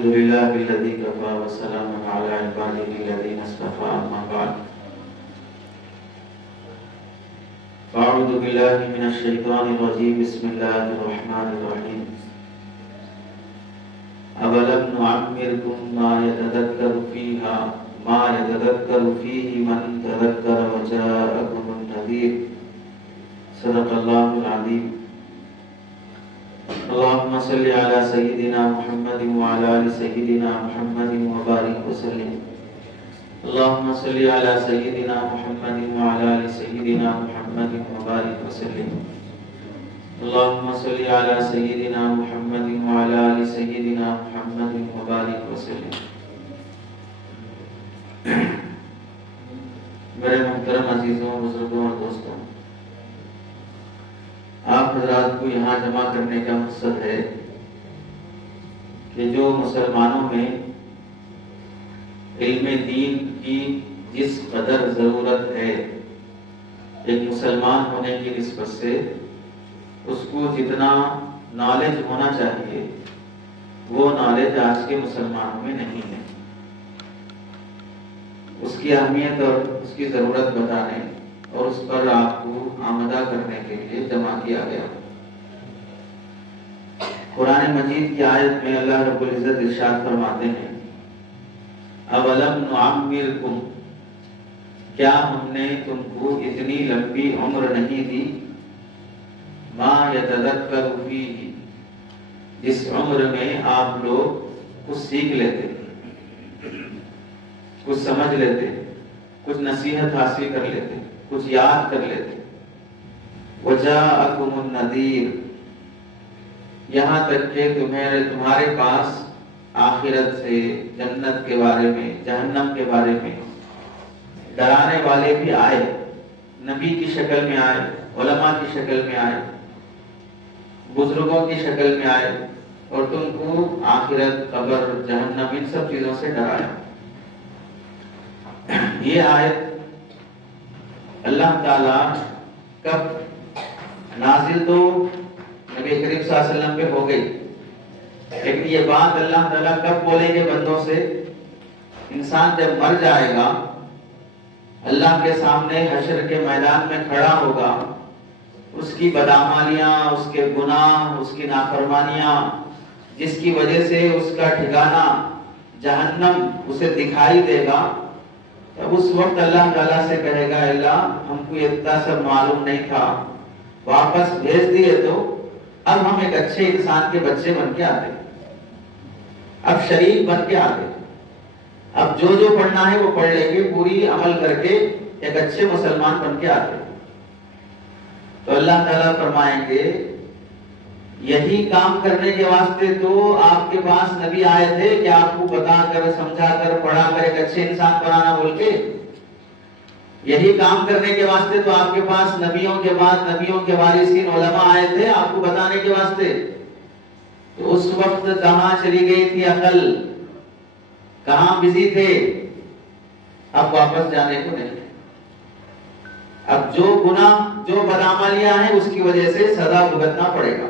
الحمد لله الذي كفى وسلام على عباده الذين اصطفى أما بعد فأعوذ بالله من الشيطان الرجيم بسم الله الرحمن الرحيم أولم نعمركم ما يتذكر فيه من تذكر وجاءكم النذير صدق الله العظيم اللهم صل على سيدنا محمد وعلى آل سيدنا محمد وبارك وسلم اللهم صل على سيدنا محمد وعلى آل سيدنا محمد وبارك وسلم اللهم صل على سيدنا محمد وعلى آل سيدنا محمد وبارك وسلم میرے محترم عزیزوں بزرگوں اور دوستوں، آپ حضرات کو یہاں جمع کرنے کا مقصد ہے کہ جو مسلمانوں میں علم دین کی جس قدر ضرورت ہے ایک مسلمان ہونے کی نسبت سے، اس کو جتنا نالج ہونا چاہیے وہ نالج آج کے مسلمانوں میں نہیں ہے۔ اس کی اہمیت اور اس کی ضرورت بتانے اور اس پر آپ کو آمدہ کرنے کے لیے جمع کیا گیا۔ قرآن مجید کی آیت میں اللہ رب العزت ارشاد فرماتے ہیں اولم نعمرکم، کیا ہم نے تم کو اتنی لمبی عمر نہیں دی، ما یتذکر فیہ، جس عمر میں آپ لوگ کچھ سیکھ لیتے، کچھ سمجھ لیتے، کچھ نصیحت حاصل کر لیتے، کچھ یاد کر لیتے۔ وجاءکم النذیر، یہاں تک کہ تمہارے پاس آخرت سے، جنت کے بارے میں، جہنم کے بارے میں ڈرانے والے بھی آئے، نبی کی شکل میں آئے، علماء کی شکل میں آئے، بزرگوں کی شکل میں آئے اور تم کو آخرت، قبر، جہنم ان سب چیزوں سے ڈرایا۔ یہ آیت اللہ تعالیٰ کب نازل تو نبی کریم صلی اللہ علیہ وسلم پہ ہو گئی، لیکن یہ بات اللہ تعالیٰ کب بولیں گے بندوں سے؟ انسان جب مر جائے گا، اللہ کے سامنے حشر کے میدان میں کھڑا ہوگا، اس کی بدعمالیاں، اس کے گناہ، اس کی نافرمانیاں، جس کی وجہ سے اس کا ٹھکانہ جہنم اسے دکھائی دے گا، تب اس وقت اللہ تعالیٰ سے کہے گا اللہ ہم کو اتنا سب معلوم نہیں تھا، واپس بھیج دیے تو اب ہم ایک اچھے انسان کے بچے بن کے آتے، اب شریف بن کے آتے، اب جو پڑھنا ہے وہ پڑھ لیں گے، پوری عمل کر کے ایک اچھے مسلمان بن کے آتے۔ تو اللہ تعالیٰ فرمائیں گے یہی کام کرنے کے واسطے تو آپ کے پاس نبی آئے تھے کہ آپ کو بتا کر، سمجھا کر، پڑھا کر ایک اچھے انسان بنانا بول کے، یہی کام کرنے کے واسطے تو آپ کے پاس نبیوں کے بعد نبیوں کے وارثین علماء آئے تھے آپ کو بتانے کے واسطے۔ تو اس وقت کہاں چلی گئی تھی عقل، کہاں بزی تھے؟ اب واپس جانے کو نہیں، اب جو گناہ، جو بدعمالیاں ہیں اس کی وجہ سے سزا بھگتنا پڑے گا۔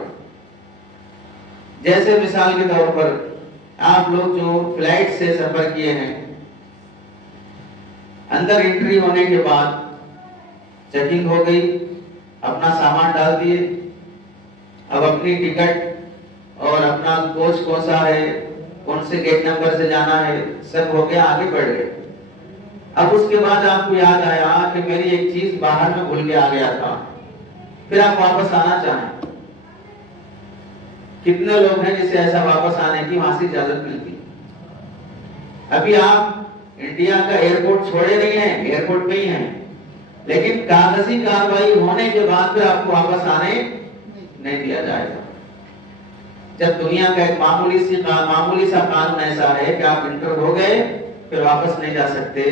جیسے مثال کے طور پر آپ لوگ جو فلائٹ سے سفر کیے ہیں، اندر انٹری ہونے کے بعد چیکنگ ہو گئی، اپنا سامان ڈال دیے، اب اپنی ٹکٹ اور اپنا کوچ کون سا ہے، کون سے گیٹ نمبر سے جانا ہے، سب ہو گیا، آگے بڑھ گئے۔ اب اس کے بعد آپ کو یاد آیا کہ میری ایک چیز باہر میں بھول کے آ گیا تھا، پھر آپ واپس آنا چاہیں، کتنے لوگ ہیں جسے ایسا واپس آنے کی وہاں سے اجازت ملتی؟ ابھی آپ انڈیا کا ایئرپورٹ چھوڑے نہیں ہیں، ایئرپورٹ پہ ہی ہیں، لیکن کاغذی کارروائی ہونے کے بعد پھر آپ کو واپس آنے نہیں دیا جائے گا۔ جب دنیا کا ایک معمولی سا قانون ایسا ہے کہ آپ انٹر ہو گئے پھر واپس نہیں جا سکتے،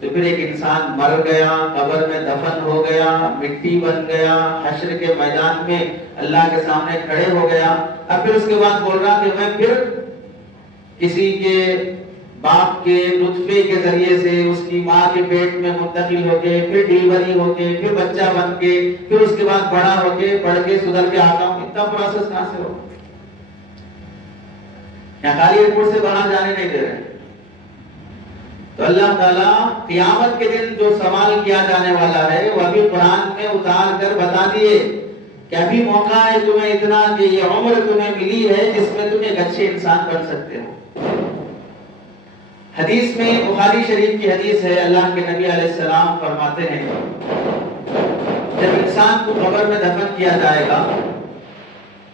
تو پھر ایک انسان مر گیا، قبر میں دفن ہو گیا، مٹی بن گیا، حشر کے میدان میں اللہ کے سامنے کھڑے ہو گیا، اب پھر اس کے بعد بول رہا کہ میں پھر کسی کے باپ کے نطفے کے ذریعے سے اس کی ماں کے پیٹ میں منتقل ہو کے، پھر ڈیلیوری ہو کے، پھر بچہ بن کے، پھر اس کے بعد بڑا ہو کے، پڑھ کے، سدھر کے آتا ہوں، اتنا پروسیس کہاں سے ہو؟ یا خالی ایئرپورٹ سے باہر جانے نہیں دے رہے. تو اللہ تعالیٰ قیامت کے دن جو سوال کیا جانے والا ہے وہ ابھی قرآن میں اتار کر بتا دیے کہ ابھی موقع ہے تمہیں اتنا کہ یہ عمر تمہیں ملی ہے جس میں تم ایک اچھے انسان بن سکتے ہو. حدیث میں بخاری شریف کی حدیث ہے، اللہ کے نبی علیہ السلام فرماتے ہیں جب انسان کو قبر میں دفن کیا جائے گا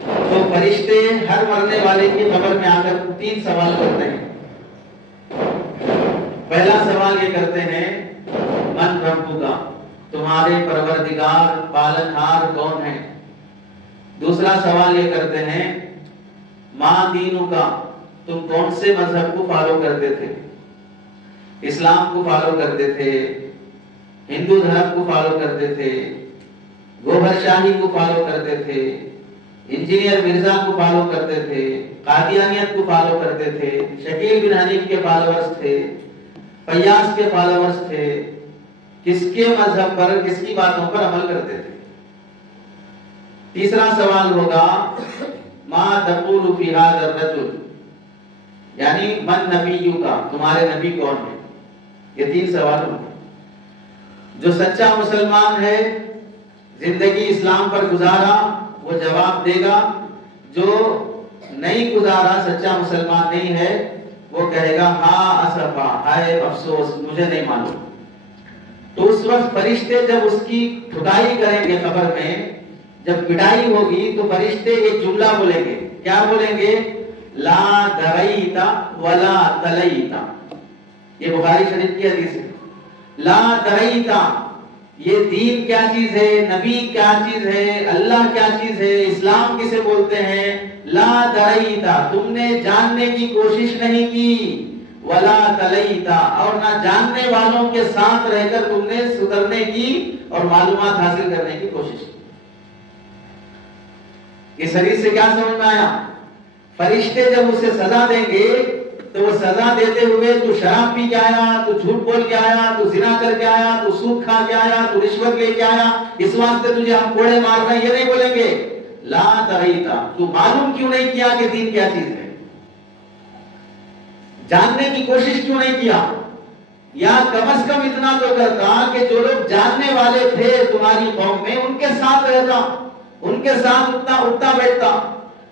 تو فرشتے ہر مرنے والے کی قبر میں آ کر 3 سوال کرتے ہیں. پہلا سوال یہ کرتے ہیں من ربک، تمہارے پروردگار پالنہار کون ہے. دوسرا سوال یہ کرتے ہیں ما دینک، تم کون سے مذہب کو فالو کرتے تھے. اسلام کو فالو کرتے تھے، ہندو دھرم کو فالو کرتے تھے، گوبر شاہی کو فالو کرتے تھے، انجینئر مرزا کو فالو کرتے تھے، قادیانیت کو فالو کرتے تھے، شکیل بن حنیف کے فالوورز تھے، فیاض کے فالوورز تھے، کس کے مذہب پر کس کی باتوں پر عمل کرتے تھے. تیسرا سوال ہوگا ما تقول فی ھذا الرجل، یعنی من نبیک، تمہارے نبی کون ہے. یہ 3 سوال ہوں. جو سچا مسلمان ہے زندگی اسلام پر گزارا وہ جواب دے گا، جو نہیں گزارا سچا مسلمان نہیں ہے وہ کہے گا ہاں اسفا، ہائے افسوس مجھے نہیں معلوم. تو اس وقت فرشتے جب اس کی کھدائی کریں گے قبر میں، جب پٹائی ہوگی تو فرشتے ایک جملہ بولیں گے. کیا بولیں گے؟ لا دریت ولا تلیت. یہ بخاری شریف کی حدیث ہے. لا دریت، یہ دین کیا چیز ہے، نبی کیا چیز ہے، اللہ کیا چیز ہے، اسلام کسے بولتے ہیں. لا دریت، تم نے جاننے کی کوشش نہیں کی. ولا تلیت، اور نہ جاننے والوں کے ساتھ رہ کر تم نے سدھرنے کی اور معلومات حاصل کرنے کی کوشش کی. اس حدیث سے کیا سمجھ میں آیا؟ فرشتے جب اسے سزا دیں گے تو وہ سزا دیتے ہوئے تو شراب پی کے آیا، تو جھوٹ بول کے آیا، تو زنا کر کے آیا، تو سود کھا کے آیا، تو رشوت لے کے آیا، اس واسطے تجھے ہم کوڑے مار رہے ہیں، یہ نہیں بولیں گے. لا تریتا، تو معلوم کیوں نہیں کیا کہ دین کیا چیز ہے، جاننے کی کوشش کیوں نہیں کیا. یا کم از کم اتنا تو کرتا کہ جو لوگ جاننے والے تھے تمہاری قوم میں ان کے ساتھ رہتا، ان کے ساتھ اٹھتا بیٹھتا،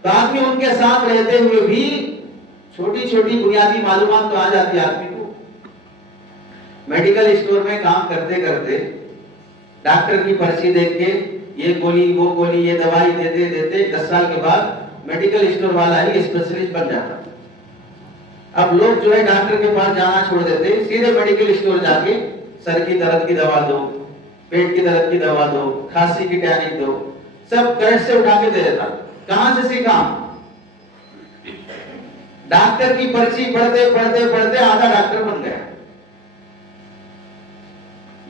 تاکہ ان کے ساتھ رہتے ہوئے بھی چھوٹی چھوٹی بنیادی معلومات تو آ جاتی آدمی کو. میڈیکل اسٹور میں کام کرتے کرتے ڈاکٹر کی پرچی دیکھ کے یہ گولی وہ گولی یہ دوائی دیتے دیتے 10 سال کے بعد میڈیکل اسٹور والا ہی اسپیشلسٹ بن جاتا. اب لوگ جو ہے ڈاکٹر کے پاس جانا چھوڑ دیتے، سیدھے میڈیکل اسٹور جا کے سر کی درد کی دوا دو، پیٹ کی درد کی دوا دو، کھانسی کی ٹینک دو، سب کیش سے اٹھا کے دے دیتا. کہاں سے سیکھا؟ ڈاکٹر کی پرچی پڑھتے پڑھتے پڑھتے آدھا ڈاکٹر بن گیا.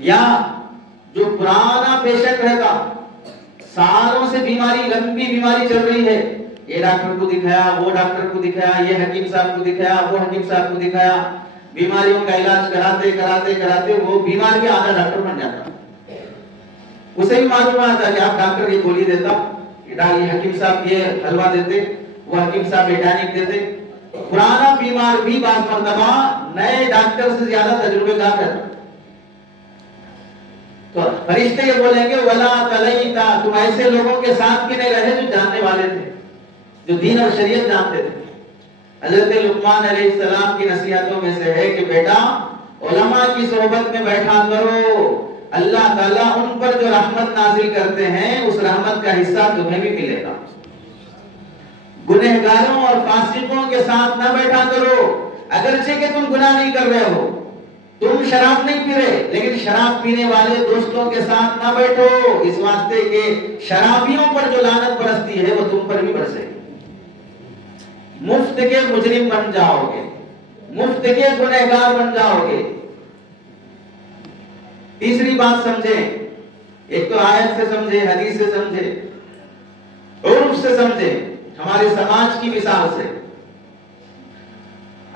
یا جو پرانا پیشنٹ رہتا، سالوں سے بیماری، لمبی بیماری چل رہی ہے، یہ ڈاکٹر کو دکھایا، وہ ڈاکٹر کو دکھایا، یہ حکیم صاحب کو دکھایا، وہ حکیم صاحب کو دکھایا، بیماریوں کا علاج کراتے کراتے کراتے وہ بیمار بھی آدھا ڈاکٹر بن جاتا. اسے بھی معلوم آتا کہ آپ ڈاکٹر یہ گولی دیتا، یہ حکیم صاحب یہ حلوہ دیتے، وہ حکیم صاحب یہ ٹانک دیتے. پرانا بیمار بھی بعض مرتبہ نئے ڈاکٹر سے زیادہ تجربے کار رہتا. تو فرشتے یہ بولیں گے ولا تلیتا، تم ایسے لوگوں کے ساتھ بھی نہیں رہے جو جاننے والے تھے، جو دین اور شریعت جانتے تھے. حضرت لقمان علیہ السلام کی نصیحتوں میں سے ہے کہ بیٹا علماء کی صحبت میں بیٹھا کرو، اللہ تعالیٰ ان پر جو رحمت نازل کرتے ہیں اس رحمت کا حصہ تمہیں بھی ملے گا. گنہگاروں اور فاسقوں کے ساتھ نہ بیٹھا کرو، اگرچہ کہ تم گناہ نہیں کر رہے ہو، تم شراب نہیں پی رہے، لیکن شراب پینے والے دوستوں کے ساتھ نہ بیٹھو، اس واسطے کہ شرابیوں پر جو لعنت برستی ہے وہ تم پر بھی برسے گی. مفت کے مجرم بن جاؤ گے، مفت کے گنہگار بن جاؤ گے. تیسری بات سمجھیں، ایک تو آیت سے سمجھے، حدیث سے سمجھے، عرف سے سمجھے، ہمارے سماج کی مثال سے.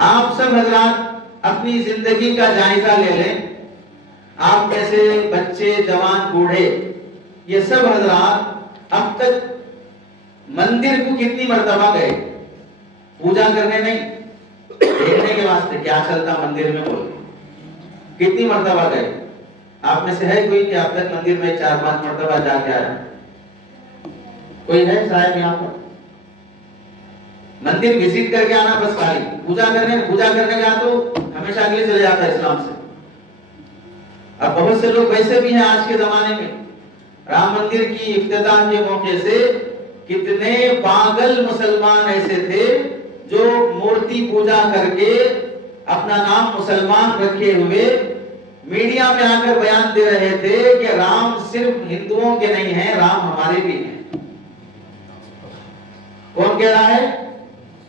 آپ سب حضرات اپنی زندگی کا جائزہ لے لیں. آپ جیسے بچے، جوان، بوڑھے، یہ سب حضرات اب تک مندر کو کتنی مرتبہ گئے؟ پوجا کرنے نہیں، دیکھنے کے واسطے کیا چلتا مندر میں بول۔ کتنی مرتبہ گئے؟ آپ میں سے ہے کوئی کہ اب تک مندر میں 4-5 مرتبہ جا کے آیا؟ کوئی ہے صاحب یہاں پر؟ مندر وزٹ کر کے آنا بس خالی، پوجا کرنے گیا تو ہمیشہ اگلے چلے جاتا ہے اسلام سے۔ اب بہت سے لوگ ویسے بھی ہیں آج کے زمانے میں، رام مندر کی افتتاح کے موقع سے کتنے پاگل مسلمان ایسے تھے جو مورتی پوجا کر کے اپنا نام مسلمان رکھے ہوئے میڈیا میں آ کر بیان دے رہے تھے کہ رام صرف ہندوؤں کے نہیں ہیں، رام ہمارے بھی ہیں۔ کون کہہ رہا ہے؟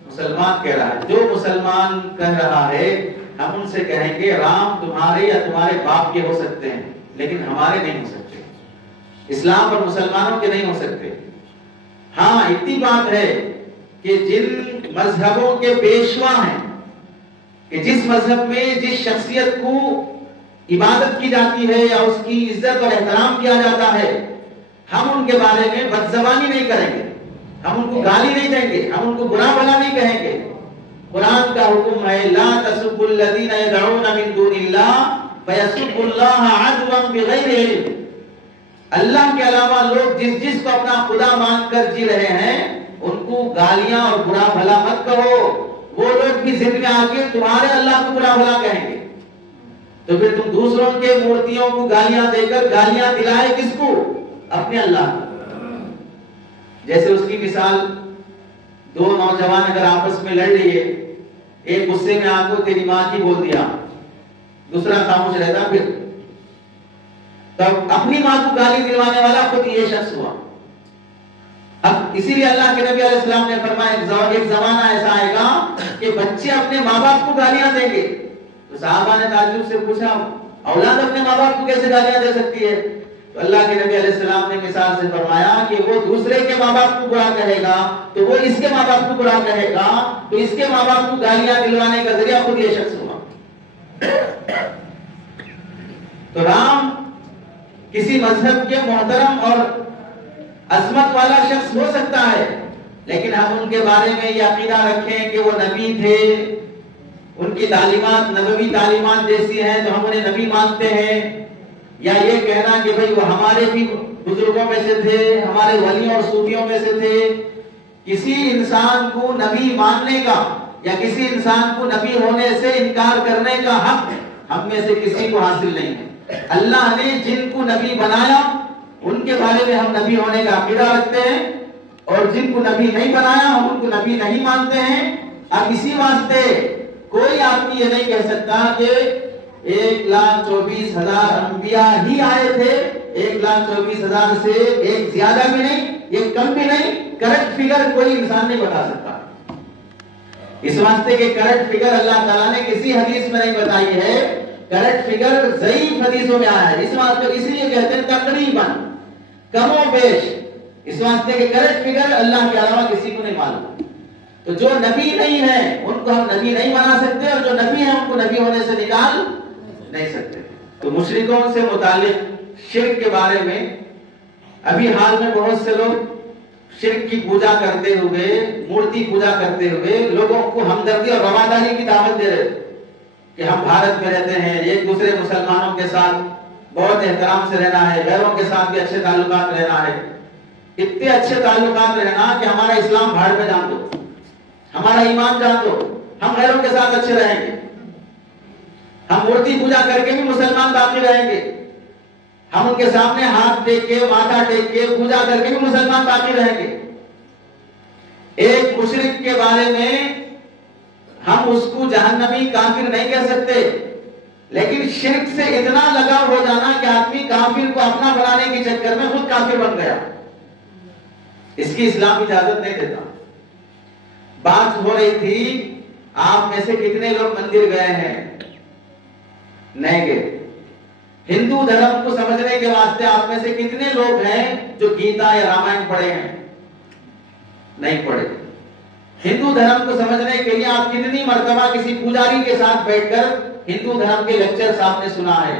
مسلمان کہہ رہا ہے۔ جو مسلمان کہہ رہا ہے ہم ان سے کہیں گے رام تمہارے یا تمہارے باپ کے ہو سکتے ہیں لیکن ہمارے نہیں ہو سکتے، اسلام اور مسلمانوں کے نہیں ہو سکتے۔ ہاں اتنی بات ہے کہ جن مذہبوں کے پیشوا ہیں، کہ جس مذہب میں جس شخصیت کو عبادت کی جاتی ہے یا اس کی عزت اور احترام کیا جاتا ہے، ہم ان کے بارے میں بدزبانی نہیں کریں گے، ہم ان کو گالی نہیں دیں گے، ہم ان کو برا بھلا نہیں کہیں گے۔ قرآن کا حکم ہے لا تسبوا الذین يدعون من دون اللہ فیسبوا اللہ عدوا بغیر علم۔ اللہ کے علاوہ لوگ جس کو اپنا خدا مان کر جی رہے ہیں ان کو گالیاں اور برا بھلا مت کہو، وہ لوگ بھی ضد میں آ کے تمہارے اللہ کو برا بھلا کہیں گے، تو پھر تم دوسروں کے مورتیوں کو گالیاں دے کر گالیاں دلائے کس کو؟ اپنے اللہ کو۔ جیسے اس کی مثال، دو نوجوان اگر آپس میں لڑ رہی ہے، ایک غصے میں آپ کو تیری ماں کی بول دیا، دوسرا خاموش رہتا، پھر تب اپنی ماں کو گالی دلوانے والا خود یہ شخص ہوا۔ اب اسی لیے اللہ کے نبی علیہ السلام نے فرمایا ایک زمانہ ایسا آئے گا کہ بچے اپنے ماں باپ کو گالیاں دیں گے۔ تو صحابہ نے تعجب سے پوچھا اولاد اپنے ماں باپ کو کیسے گالیاں دے سکتی ہے؟ تو اللہ کے نبی علیہ السلام نے مثال سے فرمایا کہ وہ دوسرے کے ماں باپ کو برا کہے گا تو وہ اس کے ماں باپ کو برا کہے گا، تو اس کے ماں باپ کو گالیاں دلوانے کا ذریعہ خود یہ شخص ہوا۔ تو رام کسی مذہب کے محترم اور عظمت والا شخص ہو سکتا ہے، لیکن ہم ان کے بارے میں یہ عقیدہ رکھیں کہ وہ نبی تھے، ان کی تعلیمات نبوی تعلیمات جیسی ہیں تو ہم انہیں نبی مانتے ہیں، یا یہ کہنا کہ بھئی وہ ہمارے بھی بزرگوں میں سے تھے، ہمارے ولیوں اور صوفیوں میں سے تھے۔ کسی انسان کو نبی ماننے کا یا کسی انسان کو نبی ہونے سے انکار کرنے کا حق ہم میں سے کسی کو حاصل نہیں ہے۔ اللہ نے جن کو نبی بنایا ان کے بارے میں ہم نبی ہونے کا عقیدہ رکھتے ہیں، اور جن کو نبی نہیں بنایا ہم ان کو نبی نہیں مانتے ہیں۔ اب اسی واسطے کوئی آدمی یہ نہیں کہہ سکتا کہ 1,24,000 انبیاء ہی آئے تھے، 1,24,000 سے ایک زیادہ بھی نہیں، ایک کم بھی نہیں۔ کریکٹ فگر کوئی انسان نہیں بتا سکتا، اس واسطے کہ کریکٹ فگر اللہ تعالیٰ نے کسی حدیث میں نہیں بتائی ہے، کریکٹ فگر ضعیف حدیثوں میں آیا ہے، اس واسطے اسی لیے کہتے ہیں تقریباً، کم و بیش، اس واسطے کہ کریکٹ فگر اللہ کے علاوہ کسی کو نہیں معلوم۔ تو جو نبی نہیں ہے ان کو ہم نبی نہیں بنا سکتے، اور جو نبی ہیں ان کو نبی ہونے سے نکال نہیں سکتے۔ تو مشرکوں سے متعلق شرک کے بارے میں ابھی حال میں بہت سے لوگ شرک کی پوجا کرتے ہوئے، مورتی پوجا کرتے ہوئے لوگوں کو ہمدردی اور رواداری کی دعوت دے رہے کہ ہم بھارت میں رہتے ہیں، ایک دوسرے مسلمانوں کے ساتھ بہت احترام سے رہنا ہے، غیروں کے ساتھ بھی اچھے تعلقات رہنا ہے۔ اتنے اچھے تعلقات رہنا کہ ہمارا اسلام بھاڑ میں جان دو، ہمارا ایمان جان دو، ہم غیروں کے ساتھ اچھے رہیں گے، ہم مورتی پوجا کر کے بھی مسلمان باقی رہیں گے، ہم ان کے سامنے ہاتھ ٹیک کے ماتھا ٹیک کے پوجا کر کے بھی مسلمان باقی رہیں گے۔ ایک مشرک کے بارے میں ہم اس کو جہنمی کافر نہیں کہہ سکتے، لیکن شرک سے اتنا لگاؤ ہو جانا کہ آدمی کافر کو اپنا بنانے کے چکر میں خود کافر بن گیا، اس کی اسلام اجازت نہیں دیتا۔ بات ہو رہی تھی آپ میں سے کتنے لوگ مندر گئے ہیں؟ نہیں گئے۔ ہندو دھرم کو سمجھنے کے واسطے آپ میں سے کتنے لوگ ہیں جو گیتا یا رامائن پڑھے ہیں؟ نہیں پڑھے۔ ہندو دھرم کو سمجھنے کے لیے آپ کتنی مرتبہ کسی پجاری کے ساتھ بیٹھ کر ہندو دھرم کے لیکچر آپ نے سنا ہے؟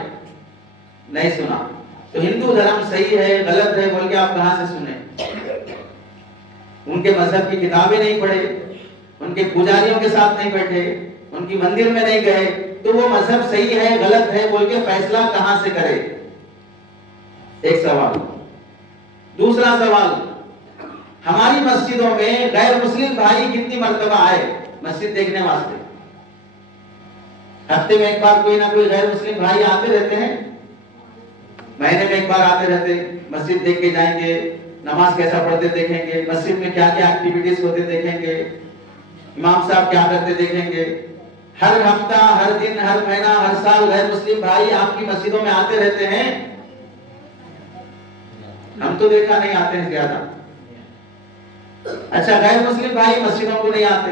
نہیں سنا۔ تو ہندو دھرم صحیح ہے غلط ہے بول کے آپ کہاں سے سنیں؟ ان کے مذہب کی کتابیں نہیں پڑھے، ان کے پجاریوں کے ساتھ نہیں بیٹھے، ان کی مندر میں نہیں گئے، تو وہ مذہب صحیح ہے غلط ہے بول کے فیصلہ کہاں سے کرے؟ ایک سوال۔ دوسرا سوال، ہماری مسجدوں میں غیر مسلم بھائی کتنی مرتبہ آئے مسجد دیکھنے واسطے؟ ہفتے میں ایک بار کوئی نہ کوئی غیر مسلم بھائی آتے رہتے ہیں، مہینے میں ایک بار آتے رہتے، مسجد دیکھ کے جائیں گے، نماز کیسا پڑھتے دیکھیں گے، مسجد میں کیا کیا ایکٹیویٹیز ہوتے دیکھیں گے، امام صاحب کیا کرتے دیکھیں گے۔ ہر ہفتہ، ہر دن، ہر مہینہ، ہر سال غیر مسلم بھائی آپ کی مسجدوں میں آتے رہتے ہیں؟ ہم تو دیکھا نہیں آتے ہیں زیادہ۔ اچھا، غیر مسلم بھائی مسجدوں کو نہیں آتے،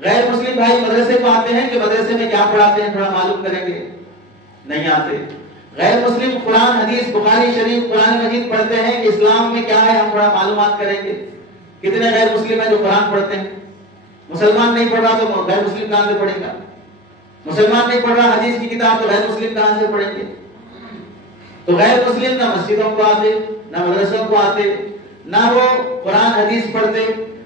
غیر مسلم بھائی مدرسے کو آتے ہیں کہ مدرسے میں کیا پڑھاتے ہیں تھوڑا معلوم کریں گے؟ نہیں آتے۔ غیر مسلم قرآن حدیث بخاری شریف قرآن مجید پڑھتے ہیں کہ اسلام میں کیا ہے ہم تھوڑا معلومات کریں گے؟ کتنے غیر مسلم ہیں جو قرآن پڑھتے ہیں؟ مسلمان نہیں پڑھ رہا تو غیر مسلم کہاں سے پڑھے گا؟ مسلمان نہیں پڑھ رہا حدیث کی کتاب تو غیر مسلم کہاں سے پڑھیں گے؟ تو غیر مسلم نہ مسجدوں کو آتے، نہ مدرسوں کو آتے، نہ وہ قرآن حدیث پڑھتے،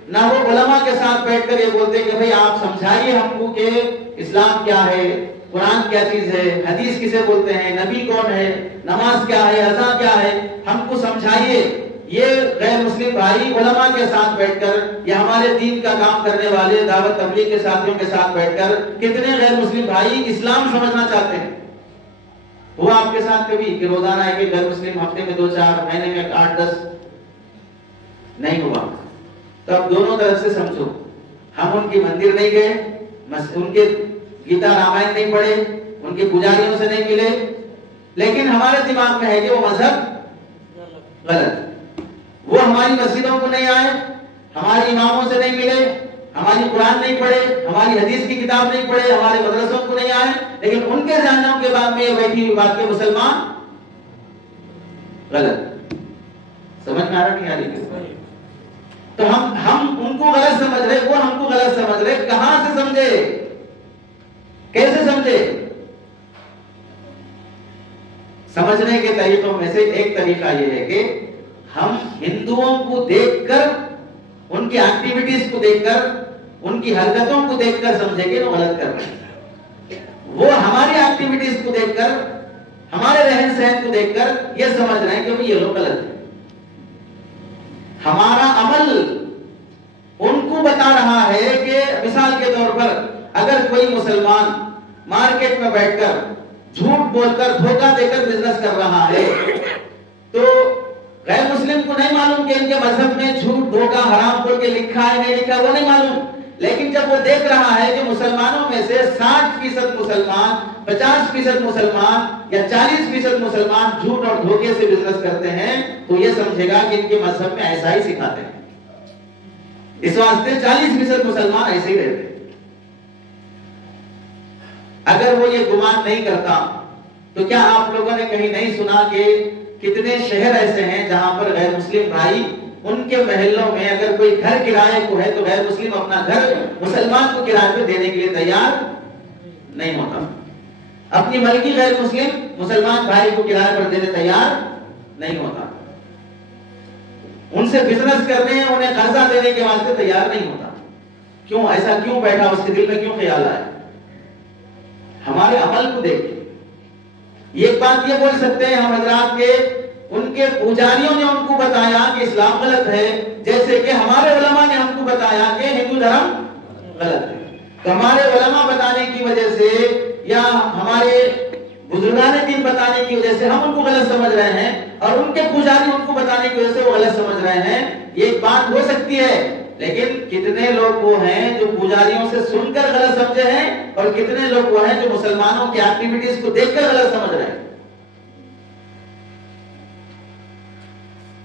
نہ وہ علماء کے ساتھ بیٹھ کر یہ بولتے کہ بھئی آپ سمجھائیے ہم کو کہ اسلام کیا ہے، قرآن کیا چیز ہے، حدیث کسے بولتے ہیں، نبی کون ہے، نماز کیا ہے، اذان کیا ہے، ہم کو سمجھائیے۔ یہ غیر مسلم بھائی علماء کے ساتھ بیٹھ کر یا ہمارے دین کا کام کرنے والے دعوت تبلیغ کے ساتھیوں کے ساتھ بیٹھ کر کتنے غیر مسلم بھائی اسلام سمجھنا چاہتے ہیں؟ ہوا آپ کے ساتھ کبھی کہ روزانہ ایک غیر مسلم ہفتے میں 2-4 مہینے میں 8-10 نہیں ہوا؟ تو اب دونوں طرف سے سمجھو، ہم ان کی مندر نہیں گئے، ان کے گیتا رامائن نہیں پڑھے، ان کے پجاریوں سے نہیں ملے، لیکن ہمارے دماغ میں ہے کہ وہ مذہب غلط، وہ ہماری مسجدوں کو نہیں آئے، ہماری اماموں سے نہیں ملے، ہماری قرآن نہیں پڑھے، ہماری حدیث کی کتاب نہیں پڑھے، ہمارے مدرسوں کو نہیں آئے، لیکن ان کے ذہنوں کے بعد میں یہ بیٹھی ہوئی بات کہ مسلمان غلط۔ سمجھ میں آ رہا نہیں آ رہی؟ تو ہم ان کو غلط سمجھ رہے، وہ ہم کو غلط سمجھ رہے، کہاں سے سمجھے، کیسے سمجھے؟ سمجھنے کے طریقوں میں سے ایک طریقہ یہ ہے کہ ہم ہندوؤں کو دیکھ کر، ان کی ایکٹیویٹیز کو دیکھ کر، ان کی حرکتوں کو دیکھ کر سمجھیں گے وہ غلط کر رہے ہیں۔ وہ ہماری ایکٹیویٹیز کو دیکھ کر، ہمارے رہن سہن کو دیکھ کر یہ سمجھ رہے ہیں کہ یہ لوگ غلط ہیں۔ ہمارا عمل ان کو بتا رہا ہے کہ مثال کے طور پر اگر کوئی مسلمان مارکیٹ میں بیٹھ کر جھوٹ بول کر دھوکہ دے کر بزنس کر رہا ہے تو غیر مسلم کو نہیں معلوم کہ ان کے مذہب میں جھوٹ دھوکہ حرام بول کے لکھا ہے نہیں لکھا، وہ نہیں معلوم، لیکن جب وہ دیکھ رہا ہے کہ مسلمانوں میں سے 60% مسلمان، 50% مسلمان یا 40% مسلمان جھوٹ اور دھوکے سے بزنس کرتے ہیں تو یہ سمجھے گا کہ ان کے مذہب میں ایسا ہی سکھاتے ہیں، اس واسطے 40% مسلمان ایسے ہی رہتے ہیں۔ اگر وہ یہ گمان نہیں کرتا تو کیا آپ لوگوں نے کہیں نہیں سنا کہ کتنے شہر ایسے ہیں جہاں پر غیر مسلم بھائی ان کے محلوں میں اگر کوئی گھر کرائے کو ہے تو غیر مسلم اپنا گھر مسلمان کو کرائے پہ دینے کے لیے تیار نہیں ہوتا، اپنی ملکی غیر مسلم مسلمان بھائی کو کرائے پر دینے تیار نہیں ہوتا، ان سے بزنس کرنے انہیں قرضہ دینے کے واسطے تیار نہیں ہوتا۔ کیوں ایسا کیوں بیٹھا، اس کے دل میں کیوں خیال آئے؟ ہمارے عمل کو دیکھ کے ایک بات یہ بول سکتے ہیں ہم حضرات کے ان کے پجاریوں نے ان کو بتایا کہ اسلام غلط ہے، جیسے کہ ہمارے علماء نے ہم کو بتایا کہ ہندو دھرم غلط ہے۔ تو ہمارے علماء بتانے کی وجہ سے یا ہمارے بزرگان دین بتانے کی وجہ سے ہم ان کو غلط سمجھ رہے ہیں اور ان کے پجاری ان کو بتانے کی وجہ سے وہ غلط سمجھ رہے ہیں، یہ ایک بات ہو سکتی ہے، لیکن کتنے لوگ وہ ہیں جو پجاریوں سے سن کر غلط سمجھے ہیں اور کتنے لوگ وہ ہیں جو مسلمانوں کی ایکٹیویٹیز کو دیکھ کر غلط سمجھ رہے ہیں۔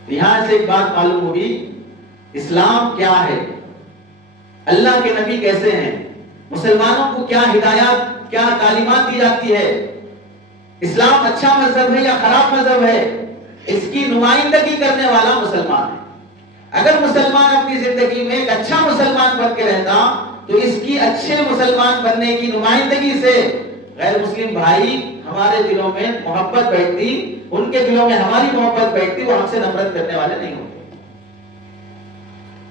یہاں سے ایک بات معلوم ہوگی، اسلام کیا ہے، اللہ کے نبی کیسے ہیں، مسلمانوں کو کیا ہدایات کیا تعلیمات دی جاتی ہے، اسلام اچھا مذہب ہے یا خراب مذہب ہے، اس کی نمائندگی کرنے والا مسلمان ہے۔ اگر مسلمان اپنی زندگی میں ایک اچھا مسلمان بن کے رہتا تو اس کی اچھے مسلمان بننے کی نمائندگی سے غیر مسلم بھائی ہمارے دلوں میں محبت بیٹھتی، ان کے دلوں میں ہماری محبت بیٹھتی، وہ ہم سے نفرت کرنے والے نہیں ہوتے۔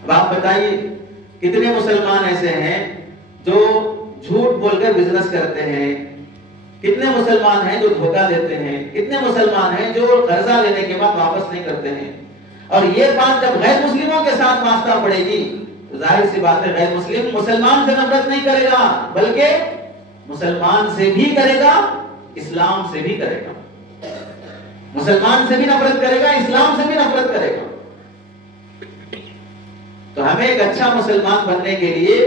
اب آپ بتائیے کتنے مسلمان ایسے ہیں جو جھوٹ بول کر بزنس کرتے ہیں، کتنے مسلمان ہیں جو دھوکہ دیتے ہیں، کتنے مسلمان ہیں جو قرضہ لینے کے بعد واپس نہیں کرتے ہیں. اور یہ بات جب غیر مسلموں کے ساتھ واسطہ پڑے گی تو ظاہر سی بات ہے غیر مسلم مسلمان سے نفرت نہیں کرے گا بلکہ مسلمان سے بھی کرے گا، اسلام سے بھی کرے گا. مسلمان سے بھی نفرت کرے گا، اسلام سے بھی نفرت کرے گا. تو ہمیں ایک اچھا مسلمان بننے کے لیے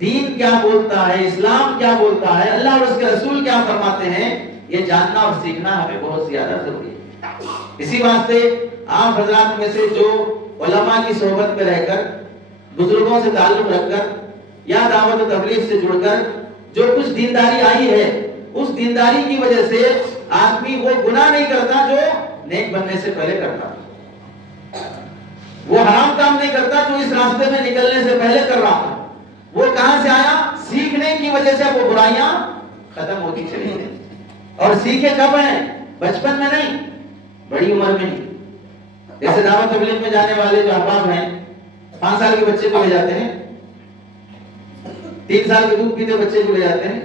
دین کیا بولتا ہے، اسلام کیا بولتا ہے، اللہ اور اس کے رسول کیا فرماتے ہیں، یہ جاننا اور سیکھنا ہمیں بہت زیادہ ضروری ہے. اسی واسطے آپ حضرات میں سے جو علماء کی صحبت میں رہ کر، بزرگوں سے تعلق رکھ کر یا دعوت و تبلیغ سے جڑ کر جو کچھ دینداری آئی ہے، اس دینداری کی وجہ سے آدمی وہ گناہ نہیں کرتا جو نیک بننے سے پہلے کرتا، وہ حرام کام نہیں کرتا جو اس راستے میں نکلنے سے پہلے کر رہا تھا. وہ کہاں سے آیا؟ سیکھنے کی وجہ سے وہ برائیاں ختم ہوتی چلی گئی. اور سیکھے کب ہیں؟ بچپن میں نہیں، بڑی عمر میں ہی. جیسے دعوت تبلیغ میں جانے والے جو احباب ہیں 5 سال کے بچے کو لے جاتے ہیں، 3 سال کے دودھ پیتے بچے کو لے جاتے ہیں،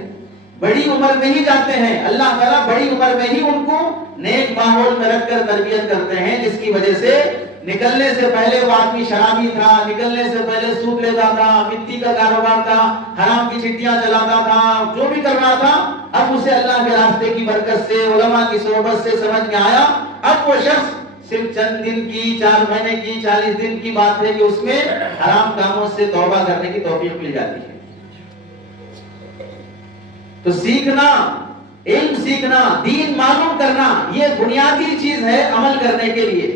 بڑی عمر میں ہی جاتے ہیں. اللہ تعالیٰ بڑی عمر میں ہی ان کو نیک ماحول میں رکھ کر تربیت کرتے ہیں، جس کی وجہ سے نکلنے سے پہلے وہ آدمی شرابی تھا، نکلنے سے پہلے سود لیتا تھا، مٹی کا کاروبار تھا، حرام کی چٹیاں چلاتا تھا، جو بھی کر رہا تھا اب اسے اللہ کے راستے کی برکت سے، علماء کی صحبت سے سمجھ میں آیا. اب وہ شخص صرف چند دن کی، 4 مہینے کی، 40 دن کی بات ہے کہ اس میں حرام کاموں سے توبہ کرنے کی توفیق مل جاتی ہے. تو سیکھنا، علم سیکھنا، دین معلوم کرنا، یہ بنیادی چیز ہے عمل کرنے کے لیے.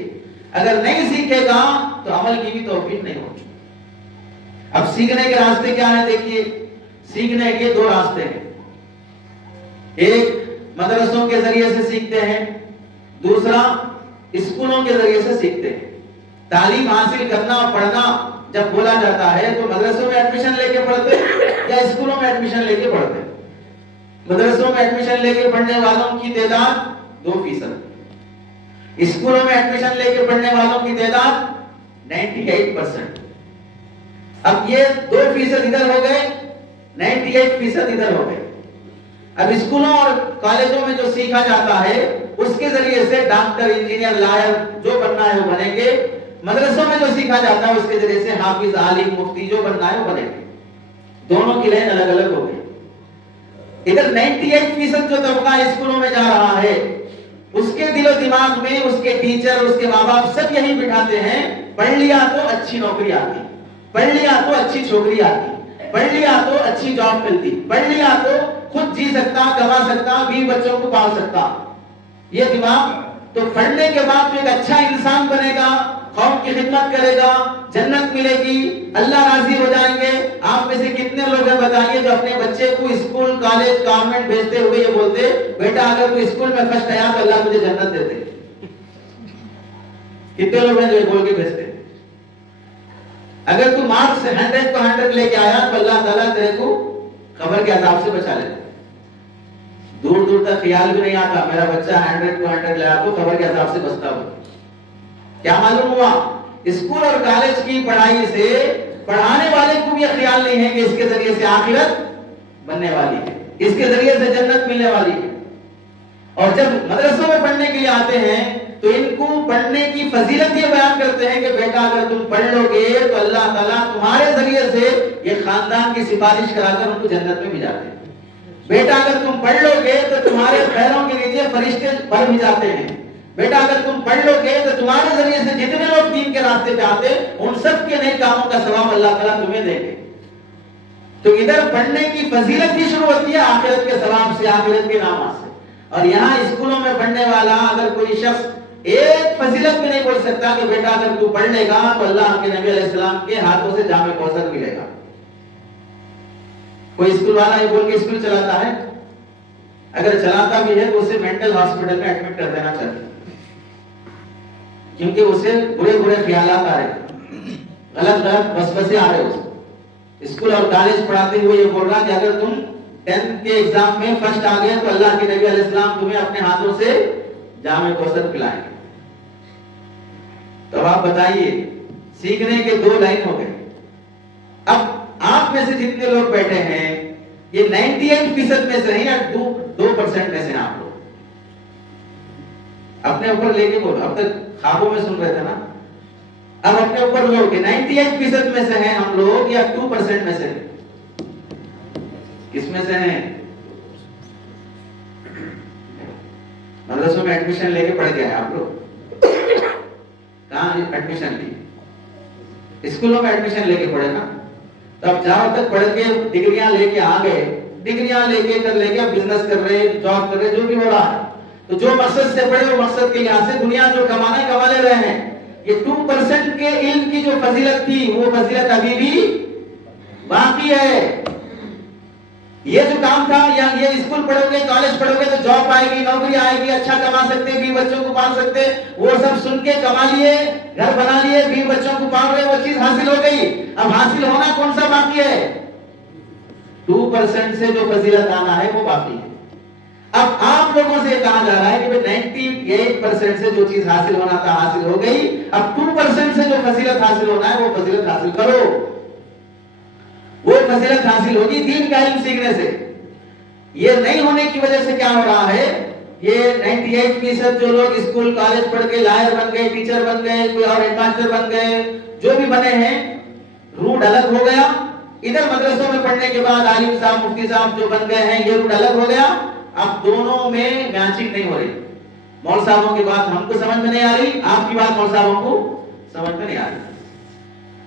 اگر نہیں سیکھے گا تو عمل کی بھی توفیق نہیں ہوگی. اب سیکھنے کے راستے کیا ہیں؟ دیکھیے، سیکھنے کے 2 راستے ہیں. ایک مدرسوں کے ذریعے سے سیکھتے ہیں، دوسرا اسکولوں کے ذریعے سے سیکھتے ہیں. تعلیم حاصل کرنا اور پڑھنا جب بولا جاتا ہے تو مدرسوں میں ایڈمیشن لے کے پڑھتے یا اسکولوں میں ایڈمیشن لے کے پڑھتے. مدرسوں میں ایڈمیشن لے کے پڑھنے والوں کی تعداد 2%، اسکولوں میں ایڈمیشن لے کے پڑھنے والوں کی تعداد 98%. اب یہ 2% ادھر ہو گئے، 98% ادھر ہو گئے. اب اسکولوں اور کالجوں میں جو سیکھا جاتا ہے اس کے ذریعے سے ڈاکٹر، انجینئر، لائر جو بننا ہے وہ بنیں گے. مدرسوں میں جو سیکھا جاتا ہے اس کے ذریعے سے حافظ، عالم، مفتی جو بننا ہے وہ بنیں گے. دونوں کی لائن الگ الگ ہو گئی. ادھر 98% جو طبقہ اسکولوں میں جا رہا ہے اس کے دل و دماغ میں اس کے ٹیچر، اس کے ماں باپ سب یہی بٹھاتے ہیں پڑھ لیا تو اچھی نوکری آتی، پڑھ لیا تو اچھی چھوکری آتی، پڑھ لیا تو اچھی جاب ملتی، پڑھ لیا تو خود جی سکتا، کما سکتا، 20 بچوں کو پال سکتا. یہ دماغ تو پڑھنے کے بعد تو ایک اچھا انسان بنے گا، قوم کی خدمت کرے گا، جنت ملے گی، اللہ راضی ہو جائیں گے. آپ میں سے کتنے لوگ ہیں بتائیے جو اپنے بچے کو اسکول، کالج، گورنمنٹ بھیجتے ہوئے یہ بولتے بیٹا اگر تو اسکول میں فرسٹ آیا تو اللہ تجھے جنت دیتے؟ کتنے لوگ ہیں جو یہ بول کے بھیجتے؟ اگر تو مارکس 100 کو 100 لے کے آیا تو اللہ تعالیٰ تیرے کو قبر کے عذاب سے بچا لیتے. دور دور تک خیال بھی نہیں آتا میرا بچہ 100 کو 100 لے آیا تو قبر کے عذاب سے بچتا ہو. کیا معلوم ہوا؟ اسکول اور کالج کی پڑھائی سے پڑھانے والے کو بھی یہ خیال نہیں ہے کہ اس کے ذریعے سے آخرت بننے والی ہے، اس کے ذریعے سے جنت ملنے والی ہے. اور جب مدرسوں میں پڑھنے کے لیے آتے ہیں تو ان کو پڑھنے کی فضیلت یہ بیان کرتے ہیں کہ بیٹا اگر تم پڑھ لو گے تو اللہ تعالیٰ تمہارے ذریعے سے یہ خاندان کی سفارش کرا کر ان کو جنت میں بھیجاتے ہیں. بیٹا اگر تم پڑھ لو گے تو تمہارے پیروں کے نیچے فرشتے بڑھ بھی جاتے ہیں. بیٹا اگر تم پڑھ لو گے تو تمہارے ذریعے سے جتنے لوگ دین کے راستے پہ آتے ان سب کے نیک کاموں کا ثواب اللہ تعالیٰ تمہیں دیں گے. تو ادھر پڑھنے کی فضیلت بھی شروع ہوتی ہے آخرت کے ثواب سے، آخرت کے انعامات سے. اور یہاں اسکولوں میں پڑھنے والا اگر کوئی شخص ایک فضیلت بھی نہیں بول سکتا کہ بیٹا اگر تو پڑھ لے گا تو اللہ کے نبی علیہ السلام کے ہاتھوں سے جام کوثر ملے گا. کوئی اسکول والا یہ بول کے اسکول چلاتا ہے؟ اگر چلاتا بھی ہے تو اسے مینٹل ہاسپٹل میں ایڈمٹ کر دینا چاہیے، کیونکہ اسے برے برے خیالات آ رہے، غلط غلط وسوسے آ رہے. اسکول اور کالج پڑھاتے ہوئے یہ بول رہا کہ اگر تم 10th کے ایگزام میں فرسٹ آ گئے تو اللہ کے نبی علیہ السلام تمہیں اپنے ہاتھوں سے جام کوثر پلائیں گے. تو اب آپ بتائیے، سیکھنے کے 2 لائن ہو گئے. اب آپ میں سے جتنے لوگ بیٹھے ہیں یہ 98% میں سے ہیں یا 2% میں سے ہیں آپ لوگ؟ اپنے اوپر لے کے بولو. اب تک خوابوں میں سن رہے تھے نا, اب اپنے اوپر لو کہ 98% میں سے ہیں ہم لوگ یا 2% میں سے ہیں؟ کس میں سے ہیں؟ مدرسوں میں ایڈمیشن لے کے پڑھ گئے ہیں آپ لوگ؟ کہاں ایڈمیشن لی؟ اسکولوں میں ایڈمیشن لے کے پڑھے نا. تو اب جہاں تک پڑھ کے ڈگریاں لے کے آ گئے, ڈگریاں لے کے اب بزنس کر رہے, جاب کر رہے, جو بھی ہو رہا ہے, تو جو مقصد سے پڑھے وہ مقصد کے یہاں سے دنیا جو کمانا ہے کما لے رہے ہیں. یہ 2% کے علم کی جو فضیلت تھی وہ فضیلت ابھی بھی باقی ہے. یہ جو کام تھا, یا یہ اسکول پڑھو گے, کالج پڑھو گے تو جاب آئے گی, نوکری آئے گی, اچھا کما سکتے, بیوی بچوں کو پال سکتے, وہ سب سن کے کما لیے, گھر بنا لیے, بیوی بچوں کو پال رہے, وہ چیز حاصل ہو گئی. اب حاصل ہونا کون سا باقی ہے؟ 2% سے جو فضیلت آنا ہے وہ باقی ہے. اب آپ لوگوں سے کہا جا رہا ہے کہ 98% سے جو چیز حاصل ہونا تھا حاصل ہو گئی, اب 2% سے جو فضیلت حاصل ہونا ہے وہ فضیلت حاصل کرو. وہ فضیلت حاصل ہوگی دین کا علم سیکھنے سے. یہ نہیں ہونے کی وجہ سے کیا ہو رہا ہے, یہ 98% جو لوگ اسکول کالج پڑھ کے لائر بن گئے, ٹیچر بن گئے, کوئی اور ہیڈ ماسٹر بن گئے, جو بھی بنے ہیں, روٹ الگ ہو گیا. ادھر مدرسوں میں پڑھنے کے بعد عالم صاحب مفتی صاحب جو بن گئے ہیں, یہ روٹ الگ ہو گیا. اب دونوں میں میچنگ نہیں ہو رہی. مول صاحبوں کی بات ہم کو سمجھ میں نہیں آ رہی, آپ کی بات مول صاحبوں کو سمجھ میں نہیں آ رہی.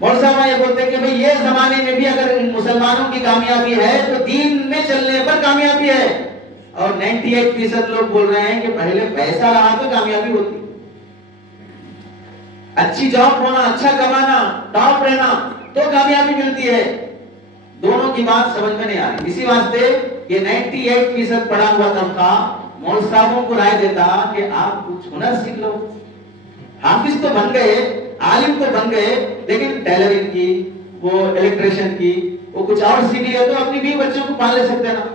مول صاحب یہ بولتے ہیں کہ بھئی یہ زمانے میں بھی اگر مسلمانوں کی کامیابی ہے تو دین میں چلنے پر کامیابی ہے. اور 98% لوگ بول رہے ہیں کہ پہلے پیسہ رہا تو کامیابی ہوتی, اچھی جاب ہونا, اچھا کمانا, ٹاپ رہنا تو کامیابی ملتی ہے. دونوں کی بات سمجھ میں نہیں آ رہی. اسی واسطے یہ 98% پڑھا ہوا تنخواہ مول صاحبوں کو رائے دیتا کہ آپ کچھ ہنر سیکھ لو. حافظ تو بن گئے, عالم تو بن گئے, لیکن ٹیلرنگ کی, وہ الیکٹریشن کی, وہ کچھ اور سیکھ لیا تو اپنی بھی بچوں کو پال لے سکتے نا.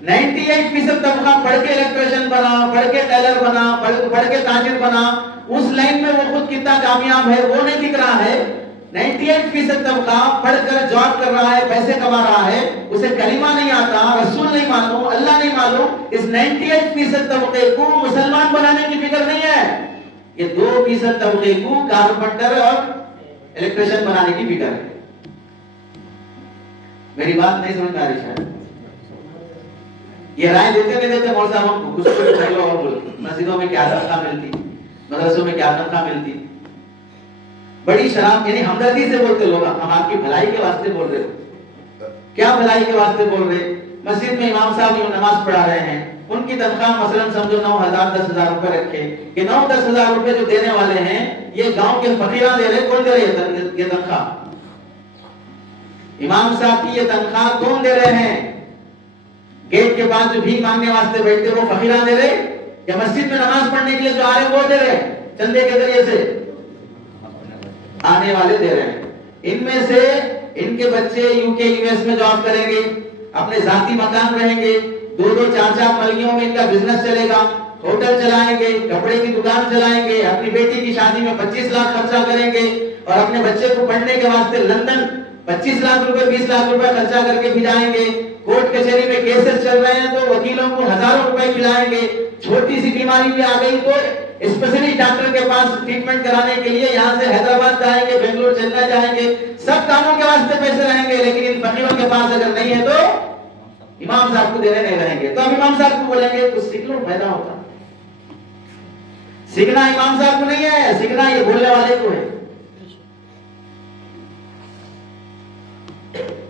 98% تنخواہ پڑھ کے الیکٹریشن بنا, پڑھ کے ٹیلر بنا, پڑھ کے تاجر بنا, اس لائن میں وہ خود کتنا کامیاب ہے وہ نہیں دکھ رہا ہے. 98% تنخواہ پڑھ کر جاب کر رہا ہے, پیسے کما رہا ہے, اسے کلمہ نہیں آتا, رسول نہیں معلوم, اللہ نہیں معلوم. اس 98% طبقے کو مسلمان بنانے کی فکر نہیں ہے. یہ 2% طبقے کو کارپینٹر اور الیکٹریشن بنانے کی فکر ہے. میری بات نہیں سمجھ میں آ رہی شاید. یہ رائے دیتے نہیں دیتے مول صاحب کو, کچھ تو پہلو اور بولو. مسجدوں میں کیا تنخواہ ملتی, مدرسوں میں کیا تنخواہ ملتی. بڑی شراب, یعنی ہمدردی سے بولتے لوگ, ہم آپ کی بھلائی کے واسطے بول رہے ہو. کیا بھلائی کے واسطے بول رہے؟ مسجد میں امام صاحب جو نماز پڑھا رہے ہیں ان کی تنخواہ مثلا سمجھو 9,000 10,000 روپے رکھے کہ 9-10,000 روپے جو دینے والے ہیں یہ گاؤں کے فقیراں دے رہے. کون دے رہے یہ تنخواہ؟ امام صاحب کی یہ تنخواہ کون دے رہے ہیں؟ گیٹ کے پاس جو بھیک مانگنے واسطے بیٹھتے وہ فقیراں دے رہے, یا مسجد میں نماز پڑھنے کے لیے جو آ رہے وہ دے رہے, چندے کے ذریعے سے آنے والے دے رہے ہیں. ان میں سے ان کے بچے UK US میں جاب کریں گے, اپنے ذاتی مکان رہیں گے, 2-2 4-4 ملکوں میں ان کا بزنس چلے گا, ہوٹل چلائیں گے, کپڑے کی دکان چلائیں گے, اپنی بیٹی کی شادی میں 25 لاکھ خرچہ کریں گے, اور اپنے بچے کو پڑھنے کے واسطے لندن 25 لاکھ روپے 20 لاکھ روپے خرچہ کر کے بھیجائیں گے. کورٹ کچہری میں کیسز چل رہے ہیں تو وکیلوں کو ہزاروں روپے کھلائیں گے. چھوٹی سی بیماری بھی آ گئی تو اسپیشلسٹ ڈاکٹر کے پاس ٹریٹمنٹ کرانے کے لیے یہاں سے حیدرآباد جائیں گے, بنگلور چنئی جائیں گے. سب کاموں کے واسطے پیسے رہیں گے, لیکن ان فقیروں کے پاس اگر نہیں ہے تو امام صاحب کو دینے نہیں رہیں گے. تو اب امام صاحب کو بولیں گے کچھ سیکھ لو, فائدہ ہوتا. سیکھنا امام صاحب کو نہیں ہے, سیکھنا یہ بولنے والے کو ہے.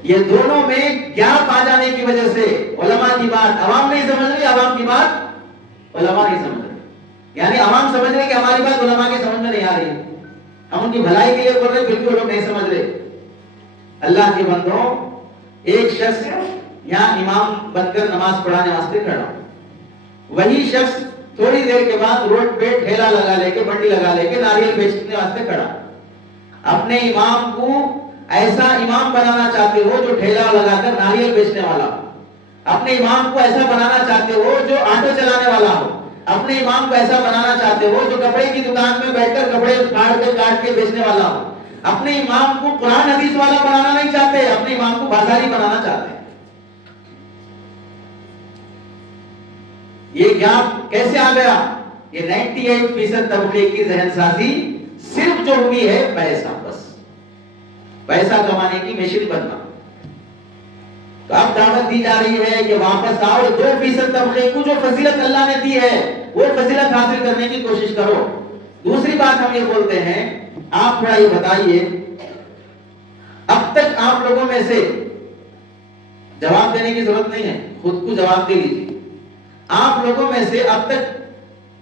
یہ دونوں میں گیپ آ جانے کی وجہ سے علماء کی بات عوام نہیں سمجھ رہی, عوام کی بات علماء نہیں سمجھ رہے. یعنی عوام سمجھ رہے کہ ہماری بات علماء کی سمجھ میں نہیں آ رہی, ہم ان کی بھلائی کے لیے بول رہے, بالکل لوگ نہیں سمجھ رہے. اللہ کے بندوں, ایک شخص یہاں امام بن کر نماز پڑھانے واسطے کھڑا, وہی شخص تھوڑی دیر کے بعد روڈ پہ ٹھیلا لگا لے کے, بنڈی لگا لے کے ناریل بیچنے واسطے کھڑا. اپنے امام کو ایسا امام بنانا چاہتے ہو جو ٹھیلا لگا کر ناریل بیچنے والا ہو, اپنے امام کو ایسا بنانا چاہتے ہو جو آٹو چلانے والا ہو, اپنے امام کو ایسا بنانا چاہتے ہو جو کپڑے کی دکان میں بیٹھ کر کپڑے پھاڑ کے کاٹ کے بیچنے والا ہو, اپنے امام کو قرآن حدیث والا بنانا نہیں چاہتے، اپنے امام کو بازاری بنانا چاہتے ہیں۔ یہ گیپ کیسے آ گیا؟ یہ 98% طبقے کی ذہن سازی صرف جو ہوئی ہے پیسہ، بس پیسہ کمانے کی مشین بننا۔ تو اب دعوت دی جا رہی ہے کہ واپس آؤ، 2% طبقے کو جو فضیلت اللہ نے دی ہے وہ فضیلت حاصل کرنے کی کوشش کرو۔ دوسری بات ہم یہ بولتے ہیں، آپ تھوڑا یہ بتائیے، اب تک آپ لوگوں میں سے جواب دینے کی ضرورت نہیں ہے، خود کو جواب دے لیجیے، آپ لوگوں میں سے اب تک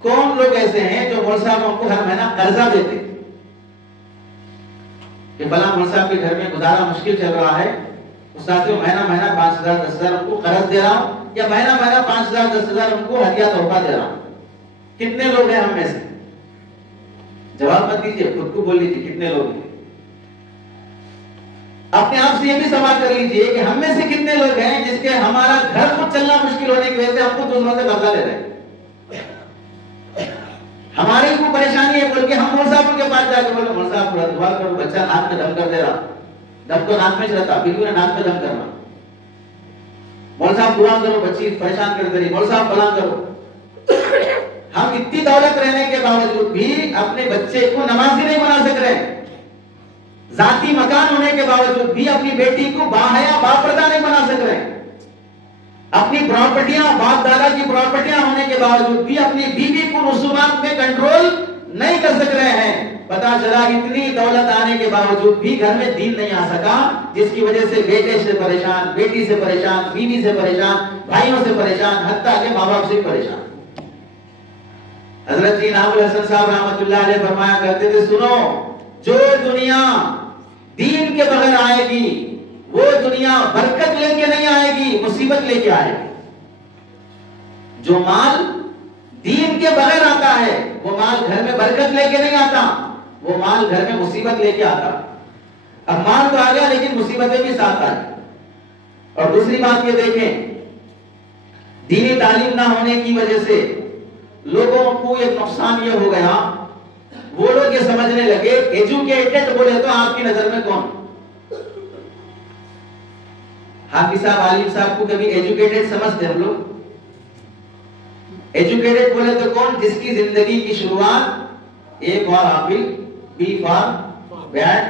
کون لوگ ایسے ہیں جو مول صاحب کو ہر مہینہ قرضہ دیتے کہ فلاں مول صاحب کے گھر میں گزارا مشکل چل رہا ہے، استاذیوں مہینہ 5,000 10,000 ان کو قرض دے رہا ہوں، یا مہینہ 5,000 10,000 ان کو ہدیہ تحفہ دے رہا ہوں؟ کتنے لوگ ہیں ہم میں سے؟ جواب مت دیجیے، خود کو بول لیجیے کتنے لوگ ہیں۔ اپنے آپ سے یہ بھی سوال کر لیجیے کہ ہم میں سے کتنے لوگ ہیں جس کے ہمارا گھر خود چلنا مشکل ہونے کی وجہ سے ہم کو دوسروں سے قرضہ لے رہے ہیں، ہماری کو پریشانی ہے بول کے ہم مول صاحب کے پاس جا کے بولے مول صاحب تھوڑا دعا کرو، بچہ ناک میں دم کر دے رہا، دم تو ناک میں چلتا، پھر بھی ناک میں دم کرنا، مول صاحب دعا کرو بچی پریشان کر دے رہی، مول صاحب بلا کرو۔ ہم اتنی دولت رہنے کے باوجود بھی اپنے بچے کو نمازی نہیں بنا سک رہے، ذاتی مکان ہونے کے باوجود بھی اپنی بیٹی کو باحیا باپردہ نہیں بنا سک رہے، اپنی پراپرٹیاں باپ دادا کی پراپرٹیاں ہونے کے باوجود بھی اپنی بیوی کو رسومات میں کنٹرول نہیں کر سک رہے ہیں۔ پتا چلا اتنی دولت آنے کے باوجود بھی گھر میں دین نہیں آ سکا، جس کی وجہ سے بیٹے سے پریشان، بیٹی سے پریشان، بیوی سے پریشان، بھائیوں سے پریشان، حتیٰ کہ ماں باپ سے پریشان۔ حضرت جی انعام الحسن صاحب رحمۃ اللہ علیہ فرمایا کرتے تھے، سنو، جو دنیا دین کے بغیر آئے گی وہ دنیا برکت لے کے نہیں آئے گی، مصیبت لے کے آئے گی۔ جو مال دین کے بغیر آتا ہے وہ مال گھر میں برکت لے کے نہیں آتا، وہ مال گھر میں مصیبت لے کے آتا۔ اب مال تو آ گیا لیکن مصیبتیں بھی ساتھ آئی۔ اور دوسری بات یہ دیکھیں، دینی تعلیم نہ ہونے کی وجہ سے لوگوں کو ایک نقصان یہ ہو گیا، وہ لوگ یہ سمجھنے لگے ایجوکیٹڈ بولے تو آپ کی نظر میں کون؟ حافظ صاحب عالم صاحب کو کبھی ایجوکیٹڈ سمجھتے ہم لوگ؟ ایجوکیٹڈ بولے تو کون؟ جس کی زندگی کی شروعات A for apple, B for bat,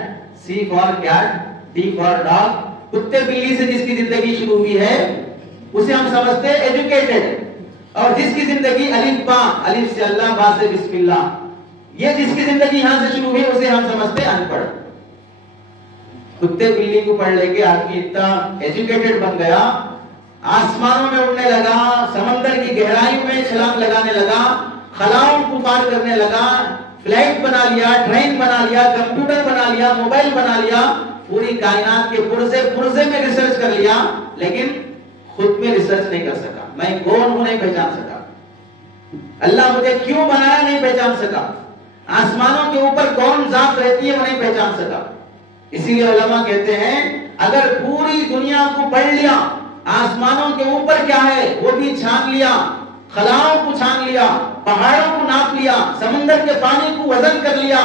C for cat, D for dog, کتے بلی سے جس کی زندگی شروع ہوئی ہے اسے ہم سمجھتے ہیں ایجوکیٹڈ۔ اور جس کی زندگی الف با، الف سے اللہ، با سے بسم اللہ، یہ جس کی زندگی یہاں سے شروع ہوئی اسے ہم سمجھتے ہیں ان پڑھ۔ کتے بلی کو پڑھ لے کے آدمی اتنا ایجوکیٹڈ بن گیا، آسمانوں میں اڑنے لگا، سمندر کی گہرائیوں میں چھلانگ لگانے لگا، خلاؤں کو پار کرنے لگا، فلائٹ بنا لیا، ٹرین بنا لیا، کمپیوٹر بنا لیا، موبائل بنا لیا، پوری کائنات کے پرزے میں ریسرچ کر لیا، لیکن خود میں ریسرچ نہیں کر سکا۔ میں کون ہوں نہیں پہچان سکا، اللہ مجھے کیوں بنایا نہیں پہچان سکا، آسمانوں کے اوپر کون ذات رہتی ہے وہ نہیں پہچان سکا۔ اسی لیے علماء کہتے ہیں اگر پوری دنیا کو پڑھ لیا، آسمانوں کے اوپر کیا ہے وہ بھی چھان لیا، خلاؤں کو چھان لیا، پہاڑوں کو ناپ لیا، سمندر کے پانی کو وزن کر لیا،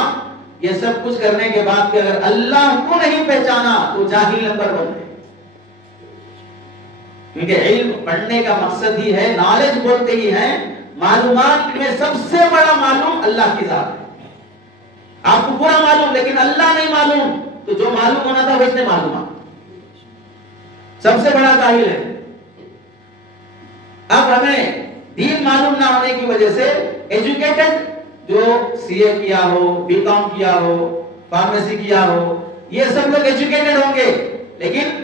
یہ سب کچھ کرنے کے بعد کہ اگر اللہ کو نہیں پہچانا تو جاہل نمبر بن گئے۔ کیونکہ علم پڑھنے کا مقصد ہی ہے، نالج بولتے ہی ہیں، معلومات میں سب سے بڑا معلوم اللہ کی ذات ہے۔ آپ کو پورا معلوم لیکن اللہ نہیں معلوم، تو جو معلوم ہونا تھا وہ اس نے معلوم، سب سے بڑا جاہل ہے۔ اب ہمیں دین معلوم نہ ہونے کی وجہ سے ایجوکیٹڈ جو CA کیا ہو، B.Com کیا ہو، فارمیسی کیا ہو، یہ سب لوگ ایجوکیٹڈ ہوں گے، لیکن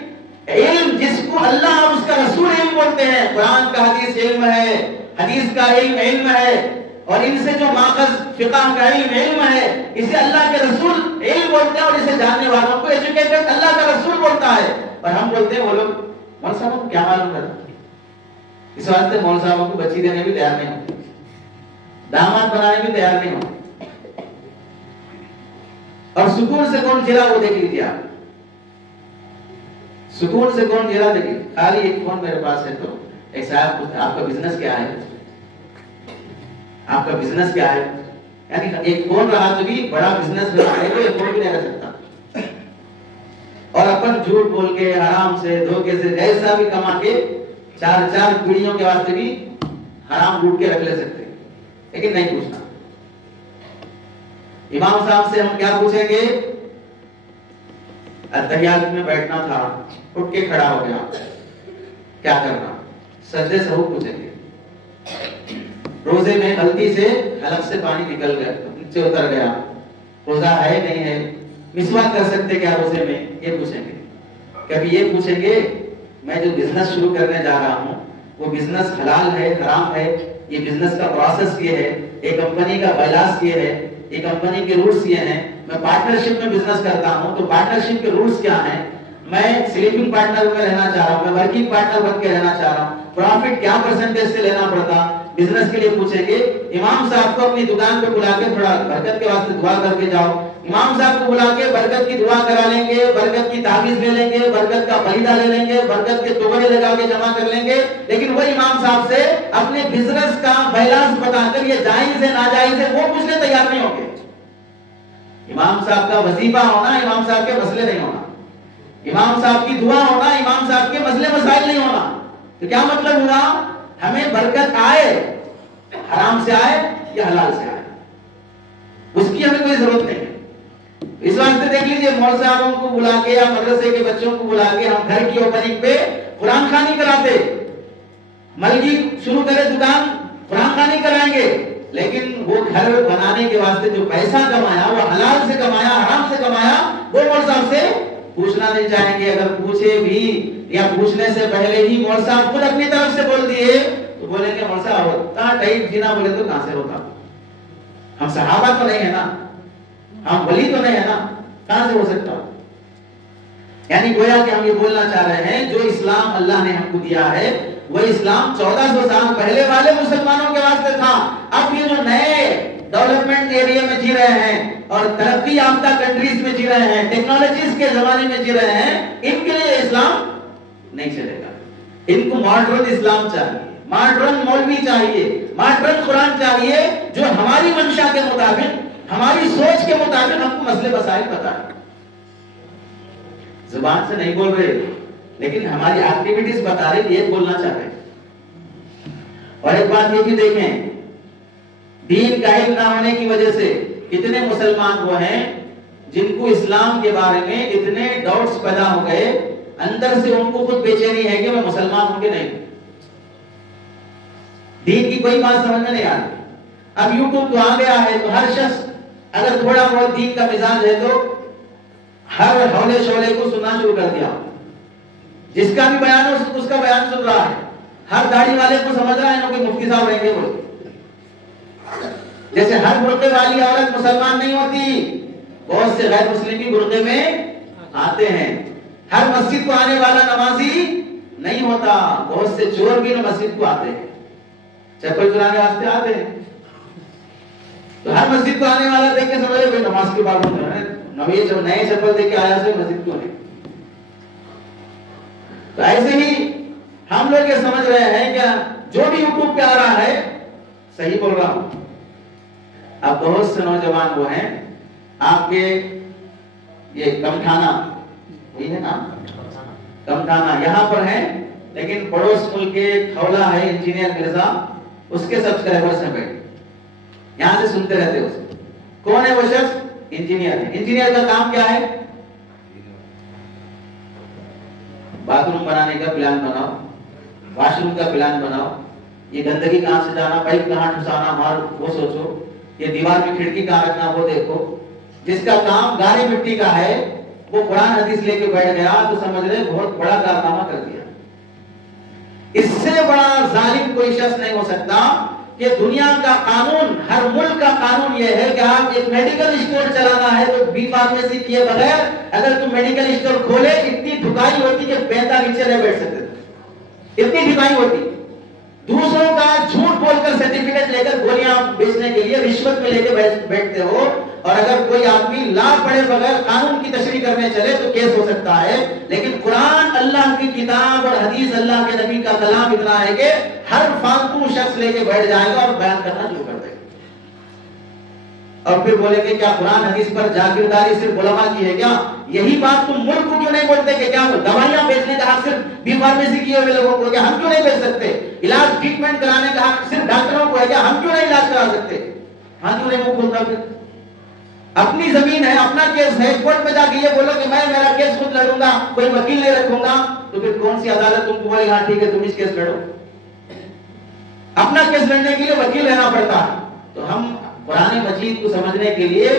علم جس کو اللہ اور اس کا رسول علم بولتے ہیں، قرآن کا حدیث علم ہے، حدیث کا علم ہے، اور ان سے جو ماخذ فقہ کا علم ہے، اسے اللہ کے رسول علم بولتے ہیں، اور اسے جاننے والوں کو ایجوکیٹڈ اللہ کا رسول بولتا ہے۔ اور ہم بولتے ہیں وہ لوگ مول صاحبوں کو کیا معلوم کرتا، اس واسطے مول صاحبوں کو بچی دینے بھی تیار نہیں ہوتے، داماد بنانے بھی تیار نہیں ہوتے۔ اور سکون سے کون جلا وہ دیکھ لیجیے آپ، سکون سے کون جلا دیکھیے۔ خالی ایک فون میرے پاس ہے تو ایک صاحب پوچھتے آپ کا بزنس کیا ہے، آپ کا بزنس کیا ہے، یعنی ایک فون رہا تو بھی بڑا بزنس رہا ہے تو ایک فون بھی نہیں رہ سکتا۔ اور اپن جھوٹ بول کے حرام سے دھوکے سے جیسا بھی کما کے چار پیڑھیوں کے واسطے بھی حرام ڈھونڈ کے رکھ لے سکتے ہیں، لیکن نہیں پوچھنا۔ امام صاحب سے ہم کیا پوچھیں گے؟ اتحیات میں بیٹھنا تھا، اٹھ کے کھڑا ہو گیا، کیا کرنا؟ سجدے سے پوچھیں گے۔ روزے میں غلطی سے حلق سے پانی نکل گیا، نیچے اتر گیا، روزہ ہے نہیں ہے؟ مسواک کر سکتے کیا روزے میں؟ یہ پوچھیں گے۔ کبھی یہ پوچھیں گے میں جو بزنس شروع کرنے جا رہا ہوں وہ بزنس حلال ہے حرام ہے؟ یہ بزنس کا پروسیس یہ ہے، ایک کمپنی کا بائلاس یہ ہے، ایک کمپنی کے رولز یہ ہیں، میں پارٹنرشپ میں بزنس کرتا ہوں تو پارٹنرشپ کے رولز کیا ہیں، میں سلیپنگ پارٹنر میں رہنا چاہ رہا ہوں، میں ورکنگ پارٹنر بن کے رہنا چاہ رہا ہوں، پروفٹ کیا پرسنٹیج سے لینا پڑتا؟ بزنس کے لیے پوچھیں گے۔ امام صاحب کو اپنی دکان پہ بلا کے تھوڑا برکت کے واسطے دعا کر کے جاؤ، امام صاحب کو بلا کے برکت کی دعا کرا لیں گے، برکت کی تعویذ لے لیں گے، برکت کا فریدہ لے لیں گے، برکت کے توبرے لگا کے جمع کر لیں گے، لیکن وہ امام صاحب سے اپنے بزنس کا بیلانس بتا کر یہ جائز ہے ناجائز ہے وہ پوچھنے تیار نہیں ہوں گے۔ امام صاحب کا وظیفہ ہونا، امام صاحب کے مسئلے نہیں ہونا، امام صاحب کی دعا ہونا، امام صاحب کے مسئلے مسائل نہیں ہونا۔ تو کیا مطلب ہوا؟ ہمیں برکت آئے حرام سے آئے یا حلال سے آئے، اس کی ہمیں کوئی ضرورت نہیں ہے۔ اس واسطے دیکھ لیجئے مول صاحبوں کو بلا کے یا مدرسے کے بچوں کو بلا کے ہم گھر کی اوپننگ پہ قرآن خوانی کراتے، ملگی شروع کرے دکان قرآن خوانی کرائیں گے، لیکن وہ گھر بنانے کے واسطے جو پیسہ کمایا وہ حلال سے کمایا حرام سے کمایا وہ مول صاحب سے پوچھنا نہیں چاہیں گے۔ اگر پوچھے بھی یا پوچھنے سے پہلے ہی مول صاحب خود اپنی طرف سے بول دیے تو بولیں گے مول صاحب ہوتا ٹائپ جینا بولے تو کہاں سے ہوتا؟ ہم صحابہ تو نہیں ہے نا، ہم ولی تو نہیں ہے نا، کہاں سے ہو سکتا؟ یعنی گویا کہ ہم یہ بولنا چاہ رہے ہیں جو اسلام اللہ نے ہم کو دیا ہے وہ اسلام 1400 سال پہلے والے مسلمانوں کے واسطے تھا۔ اب یہ جو نئے ڈیولپمنٹ ایریا میں جی رہے ہیں اور ترقی یافتہ کنٹریز میں جی رہے ہیں، ٹیکنالوجیز کے زمانے میں جی رہے ہیں، ان کے لیے اسلام نہیں چلے گا۔ ان کو ماڈرن اسلام چاہیے، ماڈرن مولوی چاہیے، ماڈرن قرآن چاہیے جو ہماری منشا کے مطابق، ہماری سوچ کے مطابق ہم کو مسئلے مسائل بتائیں۔ زبان سے نہیں بول رہے لیکن ہماری ایکٹیویٹیز بتا رہے یہ بولنا چاہ رہے ہیں۔ اور ایک بات یہ بھی دیکھیں، دین کا علم نہ ہونے کی وجہ سے کتنے مسلمان وہ ہیں جن کو اسلام کے بارے میں اتنے ڈاؤٹس پیدا ہو گئے، اندر سے ان کو خود بے چینی ہے کہ میں مسلمان ہوں کہ نہیں، دین کی کوئی بات سمجھ میں نہیں آ رہی۔ اب یوٹیوب تو آ گیا ہے تو ہر شخص اگر تھوڑا بہت دین کا مزاج ہے تو ہر حولے شولے کو سننا شروع کر دیا، جس کا بھی بیان ہو اس کا بیان سن رہا ہے، ہر داڑھی والے کو سمجھ رہا ہے کوئی مفتی صاحب رہیں گے بولے، جیسے ہر برقعے والی عورت مسلمان نہیں ہوتی، بہت سے غیر مسلم بھی برقعے میں آتے ہیں، ہر مسجد کو آنے والا نمازی نہیں ہوتا، بہت سے چور بھی مسجد کو آتے ہیں، چپل چرانے واسطے آتے ہیں، تو ہر مسجد کو آنے والا دیکھ کے سمجھے بھائی نماز کے پابند ہے، نئے چپل دیکھ کے آیا سے مسجد کو نہیں۔ تو ایسے ہی ہم لوگ یہ سمجھ رہے ہیں کہ جو بھی یوٹیوب پہ آ رہا ہے صحیح بول رہا ہوں۔ اب بہت سے نوجوان وہ ہیں آپ کے یہ کمٹھانا، وہی ہے نا کمٹھانا، یہاں پر ہیں لیکن پڑوس ملک کے کھولا ہے انجینئر مرزا، اس کے سبسکرائبرز ہیں بیٹھے یہاں سے سنتے رہتے ہیں۔ کون ہے وہ شخص؟ انجینئر ہے۔ انجینئر کا کام کیا ہے؟ باتھ روم بنانے کا پلان بناؤ، واش روم کا پلان بناؤ، یہ گندگی کہاں سے جانا، پائپ کہاں ٹھسانا مار وہ سوچو، یہ دیوار میں کھڑکی کہاں رکھنا وہ دیکھو۔ جس کا کام گاڑی مٹی کا ہے وہ قرآن حدیث لے کے بیٹھ گیا تو سمجھ رہے بہت بڑا کارنامہ کر دیا۔ اس سے بڑا ظالم کوئی شخص نہیں ہو سکتا کہ دنیا کا قانون، ہر ملک کا قانون یہ ہے کہ آپ ایک میڈیکل اسٹور چلانا ہے تو بی فارمیسی کیے بغیر اگر تم میڈیکل اسٹور کھولے اتنی دھکائی ہوتی کہ بیٹا نیچے نہیں بیٹھ سکتے، اتنی دھکائی ہوتی۔ دوسروں کا جھوٹ بول کر سرٹیفکیٹ لے کر گولیاں بیچنے کے لیے رشوت میں لے کے بیٹھتے ہو، اور اگر کوئی آدمی لا پڑے بغیر قانون کی تشریح کرنے چلے تو کیس ہو سکتا ہے۔ لیکن قرآن اللہ کی کتاب اور حدیث اللہ کے نبی کا کلام اتنا ہے کہ ہر فالتو شخص لے کے بیٹھ جائے گا اور بیان کرنا شروع کر دے گا۔ اور پھر بولیں گے کیا قرآن حدیث پر جاگیرداری صرف علماء کی ہے کیا؟ یہی بات تم ملک کو کیوں نہیں بولتے کہ کیا دوائیاں بیچنے کا حق صرف بی فارمیسی کیے ہوئے لوگوں کو، کیا ہم کیوں نہیں بیچ سکتے؟ علاج ٹریٹمنٹ کرانے کا حق صرف ڈاکٹروں کو ہے کیا ہم کیوں نہیں علاج کرا سکتے؟ ہاں کیوں نہیں منہ کھولتا؟ پھر اپنی زمین ہے، اپنا کیس ہے، کورٹ میں جا کے یہ بولو کہ میں میرا کیس خود لڑوں گا، کوئی وکیل نہیں رکھوں گا، تو پھر کون سی عدالت تم کو بولے ہاں ٹھیک ہے تم اس کیس لڑو؟ اپنا کیس لڑنے کے لیے وکیل رہنا پڑتا ہے۔ تو ہم قرآن مجید کو سمجھنے کے لیے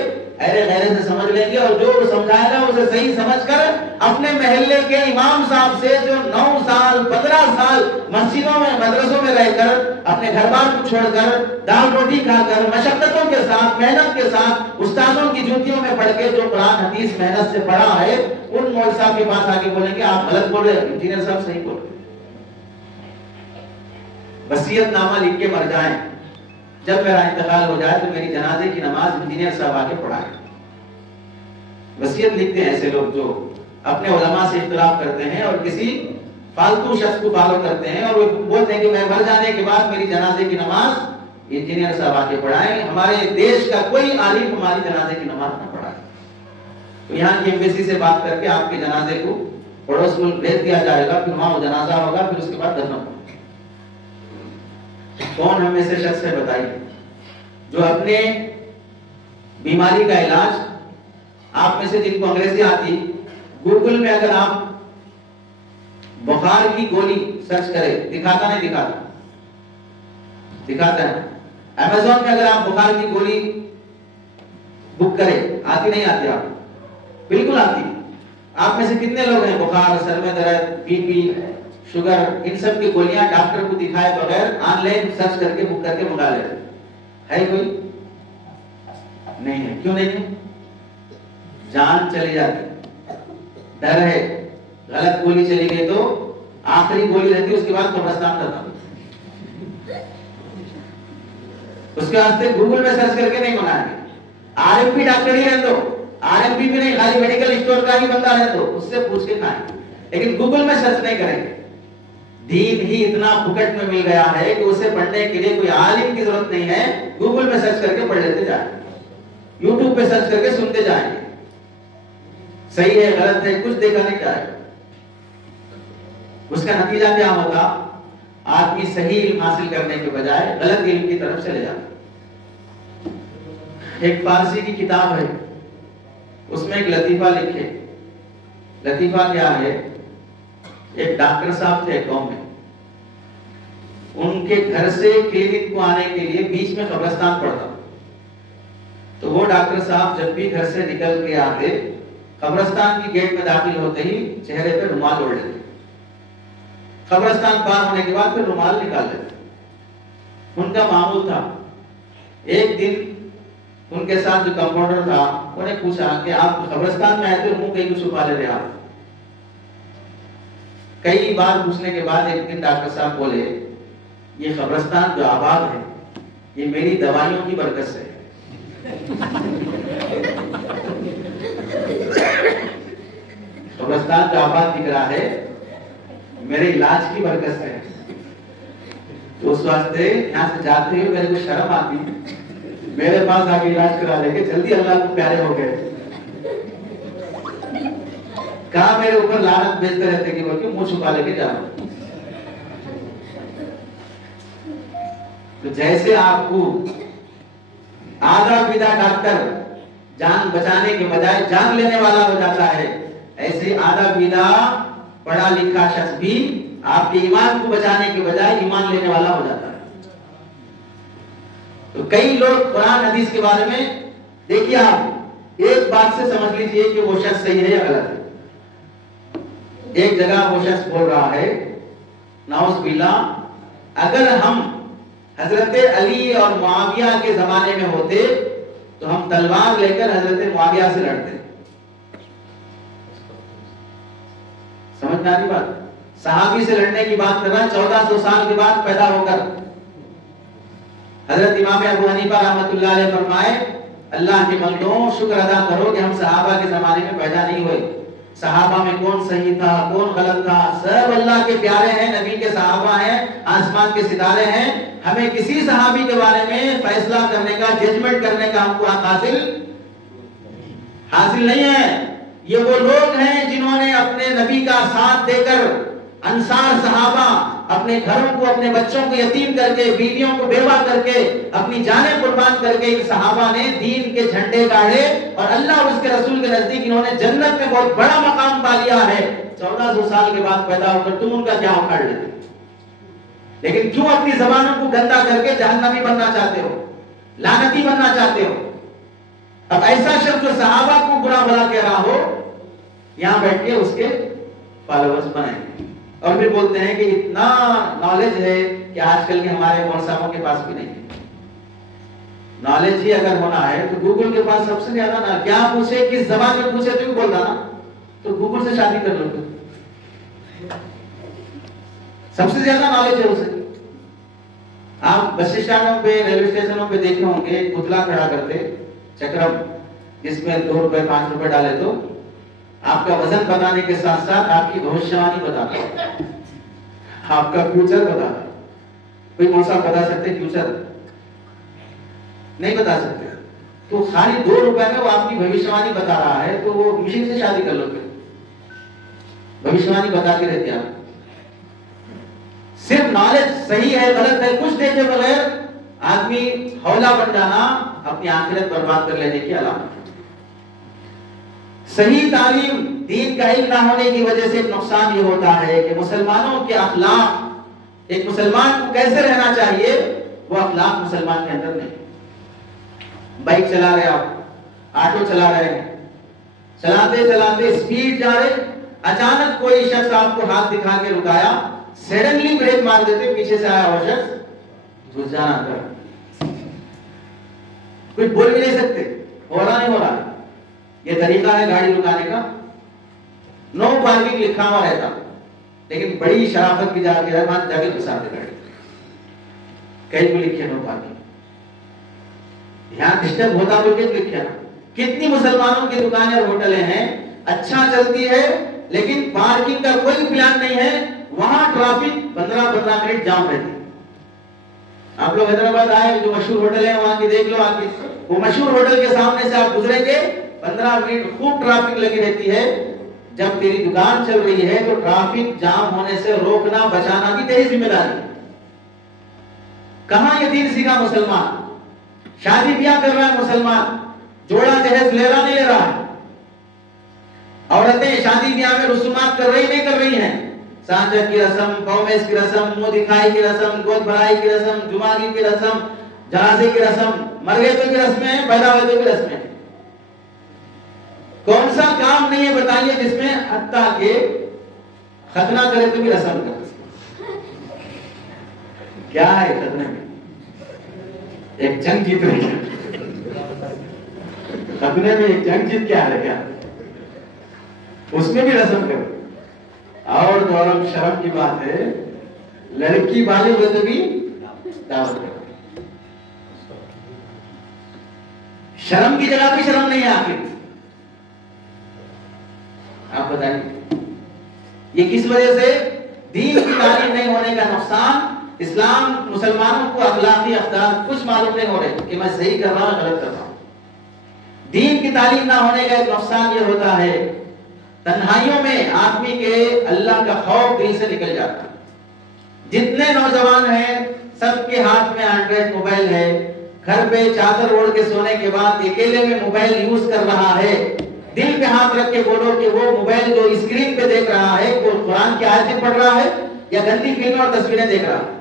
ایرے غیرے سے سمجھ لیں گے، اور جو سمجھائے گا اسے صحیح سمجھ کر اپنے محلے کے امام صاحب سے جو 9 سال 15 سال مسجدوں میں مدرسوں میں رہ کر اپنے گھر بار کو چھوڑ کر دال روٹی کھا کر مشقتوں کے ساتھ محنت کے ساتھ استادوں کی جوتیوں میں پڑھ کے جو قرآن حدیث محنت سے پڑھا ہے، ان مولوی صاحب کے پاس آ کے بولیں گے آپ غلط بول رہے ہیں، انجینئر صاحب صحیح بول رہے ہیں۔ وصیت نامہ لکھ کے مر جائیں، جب میرا انتقال ہو جائے تو میری جنازے کی نماز انجینئر صاحب آ کے پڑھائیں۔ وصیت لکھتے ہیں ایسے لوگ جو اپنے علماء سے اختلاف کرتے ہیں اور کسی فالتو شخص کو فالو کرتے ہیں، اور وہ بولتے ہیں کہ میں مر جانے کے بعد میری جنازے کی نماز انجینئر صاحب آ کے پڑھائیں، ہمارے دیش کا کوئی عالم ہماری جنازے کی نماز نہ پڑھائے۔ تو یہاں کی ایمبیسی سے بات کر کے آپ کے جنازے کو پڑوس ملک بھیج دیا جائے گا، پھر وہاں وہ جنازہ ہوگا، پھر اس کے بعد دفن ہوگا۔ کون ہم میں سے شخص ہے بتائیے جو اپنے بیماری کا علاج، آپ میں سے جن کو انگریزی آتی، گوگل میں اگر آپ بخار کی گولی سرچ کرے، دکھاتا نہیں دکھاتا؟ دکھاتا ہے۔ امیزون میں اگر آپ بخار کی گولی بک کرے، آتی نہیں آتی؟ آپ بالکل آتی۔ آپ میں سے کتنے لوگ ہیں بخار، سر میں درد، بی پی، شوگر، ان سب کی گولیاں ڈاکٹر کو دکھائے بغیر آن لائن سرچ کر کے بک کر کے منگا لے؟ ہے کوئی؟ نہیں ہے۔ کیوں نہیں ہے؟ جان چلی جاتی، ڈر ہے، غلط گولی چلی گئی تو آخری گولی رہتی، اس کے بعد قبرستان ختم۔ اس کے واسطے گوگل میں سرچ کر کے نہیں منگائیں گے۔ آر ایم پی ڈاکٹر ہی رہ دو، آر ایم پی بھی نہیں، خالی میڈیکل اسٹور کا ہی بندہ رہ دو، اس سے پوچھ کے کھائیں، لیکن گوگل میں سرچ نہیں کریں گے۔ دین ہی اتنا پھکٹ میں مل گیا ہے کہ اسے پڑھنے کے لیے کوئی عالم کی ضرورت نہیں ہے، گوگل میں سرچ کر کے پڑھ لیتے جائیں، یوٹیوب پہ سرچ کر کے سنتے جائیں گے، صحیح ہے غلط ہے کچھ دیکھا نہیں جائے گا۔ اس کا نتیجہ کیا ہوگا؟ آدمی صحیح علم حاصل کرنے کے بجائے غلط علم کی طرف چلے جاتا۔ ایک فارسی کی کتاب ہے، اس میں ایک لطیفہ لکھے۔ لطیفہ کیا ہے؟ ایک ڈاکٹر صاحب تھے قوم میں، ان کے گھر سے کلینک کو آنے کے لیے بیچ میں قبرستان پڑتا، تو وہ ڈاکٹر صاحب جب بھی گھر سے نکل کے آتے، قبرستان کی گیٹ میں داخل ہوتے ہی چہرے پہ رومال اوڑھ لیتے، قبرستان پار ہونے کے بعد پھر رومال نکال لیتے۔ ان کا معمول تھا۔ ایک دن ان کے ساتھ جو کمپاؤنڈر تھا انہیں پوچھا کہ آپ قبرستان میں آئے تھے، منہ کہیں کو چھپا لے رہے آپ؟ کئی بار پوچھنے کے بعد ایک دن ڈاکٹر صاحب بولے یہ قبرستان جو آباد ہے یہ میری دوائیوں کی برکت سے ہے۔ قبرستان جو آباد دکھ رہا ہے میرے علاج کی برکت سے ہے۔ تو اس واسطے یہاں سے جاتے ہوئے میرے کو شرم آتی، میرے پاس آ کے علاج کرا لے کے جلدی اللہ کو پیارے ہو گئے۔ کہاں میرے اوپر لعنت بھیجتے رہتے کہ بول کے منہ چھپا لے کے جاؤ۔ تو جیسے آپ کو آدھا پیدا ڈاکٹر جان بچانے کے بجائے جان لینے والا ہو جاتا ہے، ایسے آدھا پیدا پڑھا لکھا شخص بھی آپ کے ایمان کو بچانے کے بجائے ایمان لینے والا ہو جاتا ہے۔ تو کئی لوگ قرآن حدیث کے بارے میں دیکھیے، آپ ایک بات سے سمجھ لیجئے کہ وہ شخص صحیح ہے یا غلط ہے۔ ایک جگہ وہ شخص بول رہا ہے نعوذ باللہ، اگر ہم حضرت علی اور معاویہ کے زمانے میں ہوتے تو ہم تلوار لے کر حضرت معاویہ سے لڑتے۔ سمجھ میں آ رہی بات؟ صحابی سے لڑنے کی بات کر رہا ہے 1400 سال کے بعد پیدا ہو کر۔ حضرت امام ابو حنیفہ رحمۃ اللہ علیہ فرمائے اللہ کے بندوں شکر ادا کرو کہ ہم صحابہ کے زمانے میں پیدا نہیں ہوئے۔ صحابہ میں کون صحیح تھا کون غلط تھا، سب اللہ کے پیارے ہیں، نبی کے صحابہ ہیں، آسمان کے ستارے ہیں. ہمیں کسی صحابی کے بارے میں فیصلہ کرنے کا، ججمنٹ کرنے کا ہم کو حق حاصل نہیں ہے. یہ وہ لوگ ہیں جنہوں نے اپنے نبی کا ساتھ دے کر، انصار صحابہ اپنے گھروں کو، اپنے بچوں کو یتیم کر کے، بیویوں کو بیوہ کر کے، اپنی جانیں قربان کر کے، ان صحابہ نے دین کے جھنڈے گاڑے اور اللہ اور اس کے رسول کے نزدیک انہوں نے جنت میں بہت بڑا مقام پا لیا ہے. 1400 سال کے بعد پیدا ہو کر تم ان کا کیا اکھاڑ لیتے؟ لیکن کیوں اپنی زبانوں کو گندا کر کے جہنمی بننا چاہتے ہو، لعنتی بننا چاہتے ہو؟ اب ایسا شخص جو صحابہ کو برا بھلا کہہ رہا ہو، یہاں بیٹھ کے اس کے فالوورز بنائیں اور پھر بولتے ہیں کہ اتنا نالج ہے کہ آج کل کے ہمارے مولساموں کے پاس بھی نہیں ہے. نالج ہی اگر ہونا ہے تو گوگل کے پاس سب سے زیادہ نا، کیا پوچھے کس زبان میں پوچھے تو بولتا نا، تو گوگل سے شادی کر لو. سب سے زیادہ نالج ہے اسے. آپ بس اسٹینڈوں پہ، ریلوے اسٹیشنوں پہ دیکھے ہوں گے پتلا کھڑا کرتے چکرم، جس میں 2 روپے 5 روپے ڈالے تو آپ کا وزن بتانے کے ساتھ ساتھ آپ کی بھوشیوانی بتاتا ہے، آپ کا فیوچر بتاتا ہے. کوئی کون سا بتا سکتے فیوچر؟ نہیں بتا سکتے. تو خالی 2 روپے میں وہ آپ کی بھوشیوانی بتا رہا ہے، تو وہ مشین سے شادی کر لو. پھر بھوشیوانی بتاتے رہتے آپ. صرف نالج صحیح ہے غلط ہے کچھ دیکھے بغیر آدمی ہولا بن جانا اپنی آخرت برباد کر لینے کی علامت. صحیح تعلیم، دین کا علم نہ ہونے کی وجہ سے ایک نقصان یہ ہوتا ہے کہ مسلمانوں کے اخلاق، ایک مسلمان کو کیسے رہنا چاہیے وہ اخلاق مسلمان کے اندر نہیں. بائک چلا رہے آپ، آٹو چلا رہے ہیں، چلاتے چلاتے اسپیڈ جا رہے، اچانک کوئی شخص آپ کو ہاتھ دکھا کے رکایا، سڈنلی بریک مار دیتے، پیچھے سے آیا وہ شخص گھس جانا کر. کچھ بول بھی نہیں سکتے، ہو رہا نہیں ہو رہا. یہ طریقہ ہے گاڑی رکانے کا. نو پارکنگ لکھا ہوا رہتا لیکن بڑی شرافت کی جا کے جا کے گھساتے گاڑی، کہیں بھی لکھے نو پارکنگ. یہاں ڈسٹرب ہوتا بول کے لکھے نا. کتنی مسلمانوں کی دکانیں اور ہوٹلیں ہیں اچھا چلتی ہے لیکن پارکنگ کا کوئی پلان نہیں ہے، وہاں ٹرافک 15 منٹ جام رہتی. آپ لوگ حیدرآباد آئے، جو مشہور ہوٹل ہے وہاں کی دیکھ لو. آپ کی وہ مشہور ہوٹل کے سامنے سے آپ گزریں گے 15 منٹ خوب ٹرافک لگی رہتی ہے. جب تیری دکان چل رہی ہے تو ٹرافک جام ہونے سے روکنا بچانا بھی تیری ذمہ داری. کہاں یہ دین سیکھا مسلمان؟ شادی بیاہ کر رہا ہے مسلمان، جوڑا جہیز لے رہا نہیں لے رہا ہے. عورتیں شادی بیاہ میں رسومات کر رہی نہیں کر رہی ہیں. سانجہ کی رسم، قومیس کی رسم، منہ دکھائی کی رسم، گود بھرائی کی رسم، جمعگی کی رسم، جنازے کی رسم، مر گئے تو کی رسمیں، پیدا ہوئے تو کی رسمیں. کون سا کام نہیں ہے بتائیے جس میں حتیٰ کہ ختنہ کرے تو بھی رسم کرے؟ کیا ہے ختنہ میں؟ ایک جنگ جیت رہی ہے. ختنے میں ایک جنگ جیت کیا ہے؟ کیا اس میں بھی رسم کرے؟ اور غورم شرم کی بات ہے، لڑکی بالغ ہوئے تو بھی دعوت کرے. شرم کی جگہ بھی شرم نہیں ہے آخر. آپ بتائیے یہ کس وجہ سے؟ دین کی تعلیم نہیں ہونے کا نقصان. اسلام مسلمانوں کو اخلاقی اقدار کچھ معلوم نہیں ہو رہے کہ میں صحیح کر رہا ہوں غلط کر رہا ہوں. دین کی تعلیم نہ ہونے کا ایک نقصان یہ ہوتا ہے تنہائیوں میں آدمی کے اللہ کا خوف دل سے نکل جاتا. جتنے نوجوان ہیں سب کے ہاتھ میں اینڈرائڈ موبائل ہے، گھر پہ چادر اوڑھ کے سونے کے بعد اکیلے میں موبائل یوز کر رہا ہے. دل پہ ہاتھ رکھ کے بولو کہ وہ موبائل جو اسکرین پہ دیکھ رہا ہے وہ قرآن کی آیتیں پڑھ رہا ہے یا گندی فلمیں اور تصویریں دیکھ رہا ہے؟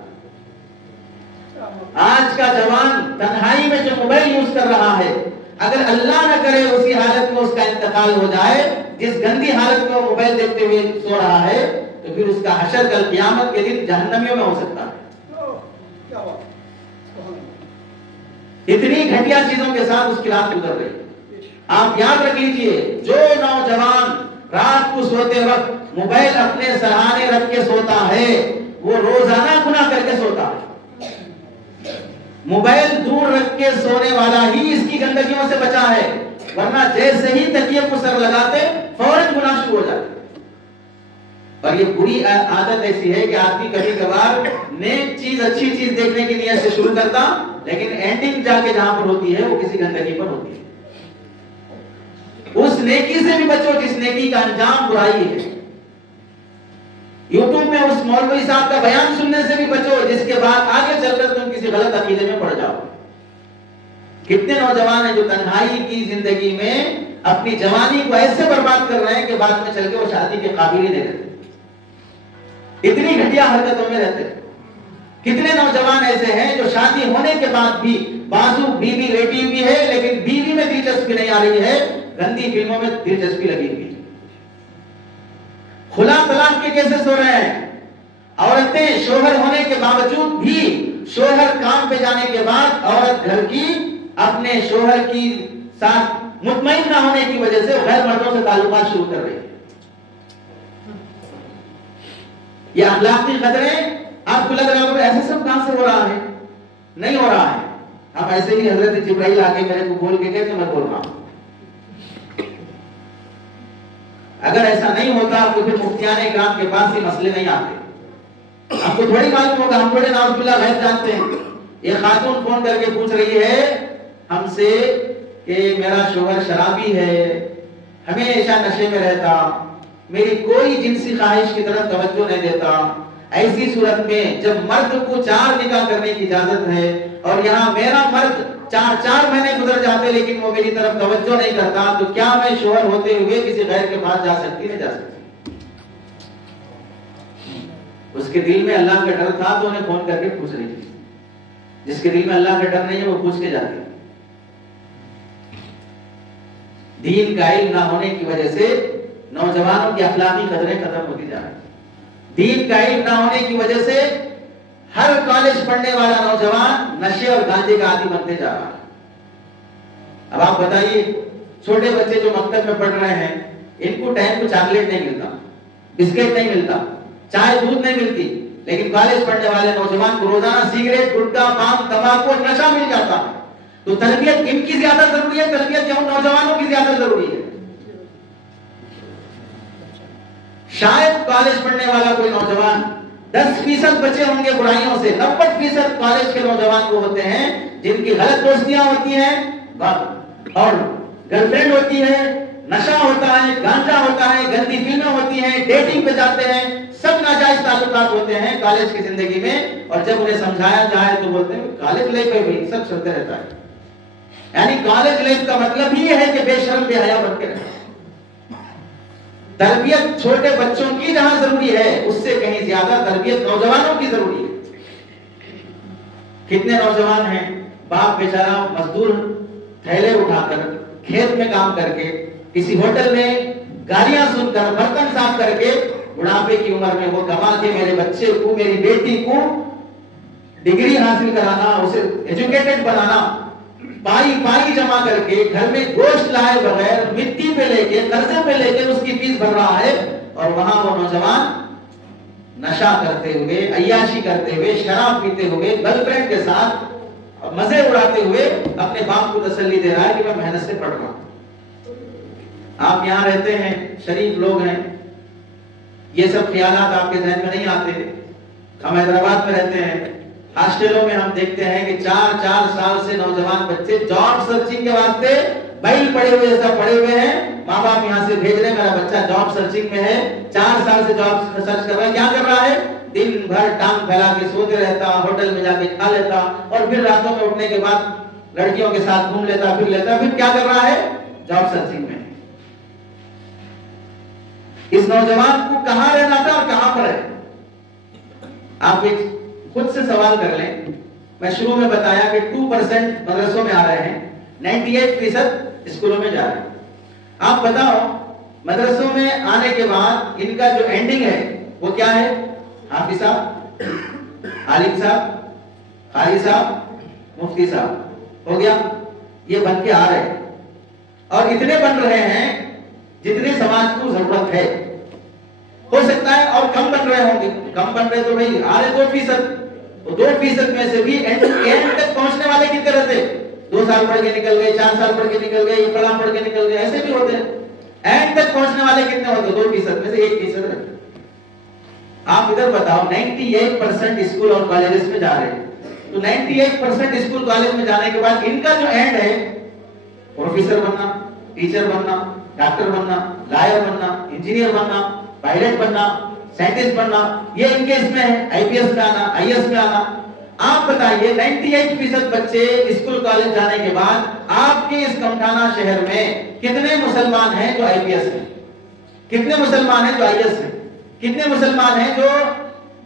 آج کا جوان تنہائی میں جو موبائل یوز کر رہا ہے، اگر اللہ نہ کرے اسی حالت میں اس کا انتقال ہو جائے جس گندی حالت میں وہ موبائل دیکھتے ہوئے سو رہا ہے، تو پھر اس کا حشر کل قیامت کے دن جہنمیوں میں ہو سکتا ہے. اتنی گھٹیا چیزوں کے ساتھ اس کی رات گزر رہی. آپ یاد رکھ لیجئے، جو نوجوان رات کو سوتے وقت موبائل اپنے سرہانے رکھ کے سوتا ہے وہ روزانہ گناہ کر کے سوتا ہے. موبائل دور رکھ کے سونے والا ہی اس کی گندگیوں سے بچا ہے، ورنہ جیسے ہی تکیے کو سر لگاتے فوراً گناہ شروع ہو جاتے ہیں. اور یہ بری عادت ایسی ہے کہ آدمی کبھی کبھار نیک چیز اچھی چیز دیکھنے کی نیت سے شروع کرتا لیکن اینڈنگ جا کے جہاں پر ہوتی ہے وہ کسی گندگی پر ہوتی ہے. اس نیکی سے بھی بچو جس نیکی کا انجام برائی ہے. یوٹیوب میں اس مولوی صاحب کا بیان سننے سے بھی بچو جس کے بعد آگے چل کر تم کسی غلط عقیدے میں پڑ جاؤ. کتنے نوجوان ہیں جو تنہائی کی زندگی میں اپنی جوانی کو ایسے برباد کر رہے ہیں کہ بعد میں چل کے وہ شادی کے قابل ہی نہیں رہتے, اتنی گھٹیا حرکتوں میں رہتے. کتنے نوجوان ایسے ہیں جو شادی ہونے کے بعد بھی بازو بیوی لیٹی ہوئی ہے لیکن بیوی میں دلچسپی نہیں آ رہی ہے, گندی فلموں میں دلچسپی لگی ہوئی ہے. کھلا طلاق کے کیسز ہو رہے ہیں. عورتیں شوہر ہونے کے باوجود بھی شوہر کام پہ جانے کے بعد عورت گھر کی اپنے شوہر کی ساتھ مطمئن نہ ہونے کی وجہ سے غیر مردوں سے تعلقات شروع کر رہی ہے. یہ اخلاقی خطرے آپ کو لگ رہا ہوگا ایسا سب کہاں سے ہو رہا ہے؟ نہیں ہو رہا ہے. اب ایسے ہی حضرت جبرائیل آ کے میرے کو بول کے کہتے میں بول رہا ہوں. اگر ایسا نہیں ہوتا تو پھر مفتیان اکرام کے پاس یہ مسئلے نہیں آتے. آپ کو تھوڑی معلوم ہوگا, ہم تھوڑے نعوذ باللہ غیب جانتے ہیں. یہ خاتون فون کر کے پوچھ رہی ہے ہم سے کہ میرا شوہر شرابی ہے, ہمیشہ نشے میں رہتا, میری کوئی جنسی خواہش کی طرف توجہ نہیں دیتا. ایسی صورت میں جب مرد کو 4 نکاح کرنے کی اجازت ہے اور یہاں میرا مرد 4 مہینے گزر جاتے لیکن وہ میری طرف توجہ نہیں کرتا, تو کیا میں شوہر ہوتے ہوئے کسی غیر کے پاس جا سکتی نہیں جا سکتی؟ اس کے دل میں اللہ کا ڈر تھا تو انہیں فون کر کے پوچھ رہی تھی. جس کے دل میں اللہ کا ڈر نہیں ہے وہ پوچھ کے جاتی. دین کا علم نہ ہونے کی وجہ سے نوجوانوں کی اخلاقی قدریں ختم ہوتی جا رہی ہیں. دین کا علم نہ ہونے کی وجہ سے ہر کالج پڑھنے والا نوجوان نشے اور گانجے کا عادی بنتے جا رہا ہے. اب آپ بتائیے چھوٹے بچے جو مکتب میں پڑھ رہے ہیں ان کو ٹائم کو چاکلیٹ نہیں ملتا, بسکٹ نہیں ملتا, چائے دودھ نہیں ملتی, لیکن کالج پڑھنے والے نوجوان کو روزانہ سگریٹ, گٹکا, پان, تمباکو اور نشہ مل جاتا ہے. تو تربیت ان کی زیادہ ضروری ہے, تربیت ان نوجوانوں کی زیادہ ضروری ہے. شاید کالج پڑھنے والا کوئی نوجوان 10% بچے ہوں گے برائیوں سے, 90% کالج کے نوجوان وہ ہوتے ہیں جن کی غلط دوستیاں ہوتی ہیں اور گرل فرینڈ ہوتی ہے, نشہ ہوتا ہے, گانجا ہوتا ہے, گندی فلمیں ہوتی ہیں, ڈیٹنگ پہ جاتے ہیں, سب ناجائز تعلقات ہوتے ہیں کالج کی زندگی میں. اور جب انہیں سمجھایا جائے تو بولتے ہیں کالج لائف ہے بھائی, سب چلتے رہتا ہے. یعنی کالج لائف کا مطلب یہ ہے کہ بے شرم بے حیا بن کے رہنا. تربیت چھوٹے بچوں کی جہاں ضروری ہے اس سے کہیں زیادہ تربیت نوجوانوں کی ضروری ہے. کتنے نوجوان ہیں باپ بیچارہ مزدور تھیلے اٹھا کر کھیت میں کام کر کے کسی ہوٹل میں گالیاں سن کر برتن صاف کر کے بڑھاپے کی عمر میں وہ کما کے میرے بچے کو, میری بیٹی کو ڈگری حاصل کرانا, اسے ایجوکیٹڈ بنانا, پائی جمع کر کے گھر میں گوشت لائے بغیر مٹی پہ لے کے قرضے پہ لے کے اس کی فیس بھر رہا ہے, اور وہاں وہ نوجوان نشہ کرتے ہوئے, عیاشی کرتے ہوئے, شراب پیتے ہوئے, گرل فرینڈ کے ساتھ مزے اڑاتے ہوئے اپنے باپ کو تسلی دے رہا ہے کہ میں محنت سے پڑھ رہا ہوں. آپ یہاں رہتے ہیں, شریف لوگ ہیں, یہ سب خیالات آپ کے ذہن میں نہیں آتے. ہم حیدرآباد میں رہتے ہیں, ہاسٹلوں میں ہم دیکھتے ہیں کہ 4 سال سے نوجوان بچے جاب سرچنگ کے واسطے بیل پڑے ہوئے ایسا پڑے ہوئے ہیں. ماں باپ یہاں سے بھیج رہے ہیں میرا بچہ جاب سرچنگ میں ہے, 4 سال سے جاب سرچ کر رہا ہے. کیا کر رہا ہے؟ دن بھر ٹانگ پھیلا کے سوتے رہتا, ہوٹل میں جا کے کھا لیتا, اور پھر راتوں میں اٹھنے کے بعد لڑکیوں کے ساتھ گھوم لیتا, پھر لیتا, پھر کیا کر رہا ہے؟ جاب سرچنگ میں. اس نوجوان کو کہاں رہنا تھا اور کہاں پر ہے؟ آپ ایک خود سے سوال کر لیں. میں شروع میں بتایا کہ 2% مدرسوں میں آ رہے ہیں, 98% اسکولوں میں جا رہے ہیں. آپ بتاؤ مدرسوں میں آنے کے بعد ان کا جو اینڈنگ ہے وہ کیا ہے؟ حافظ صاحب, عالم صاحب, قاری صاحب, مفتی صاحب, ہو گیا. یہ بن کے آ رہے ہیں اور اتنے بن رہے ہیں جتنے سماج کو ضرورت ہے. ہو سکتا ہے اور کم بن رہے ہوں گے, کم بن رہے تو بھائی آ رہے 2%, 2% میں سے بھی اینڈ تک پہنچنے والے کتنے رہتے؟ 2 سال پڑھ کے نکل گئے, 4 سال پڑھ کے نکل گئے, یہ فلاں پڑھ کے نکل گئے, ایسے بھی ہوتے ہیں. اینڈ تک پہنچنے والے کتنے ہوتے؟ 2% میں سے 1% رہتے. آپ ادھر بتاؤ 98% اسکول اور کالجز میں جا رہے ہیں، تو 98% اسکول کالج میں جانے کے بعد ان کا جو اینڈ ہے پروفیسر بننا، ٹیچر بننا، ڈاکٹر بننا، لائر بننا، انجینئر بننا، پائلٹ بننا، سائنٹسٹ بننا، یہ ان کے اس میں ہے، آئی پی ایس میں آنا، آئی ایس میں آنا. آپ بتائیے 98% بچے اسکول کالج جانے کے بعد آپ کے اس کمٹھانا شہر میں کتنے مسلمان ہیں جو آئی پی ایس ہیں، کتنے مسلمان ہیں جو آئی ایس ہیں، کتنے مسلمان ہیں جو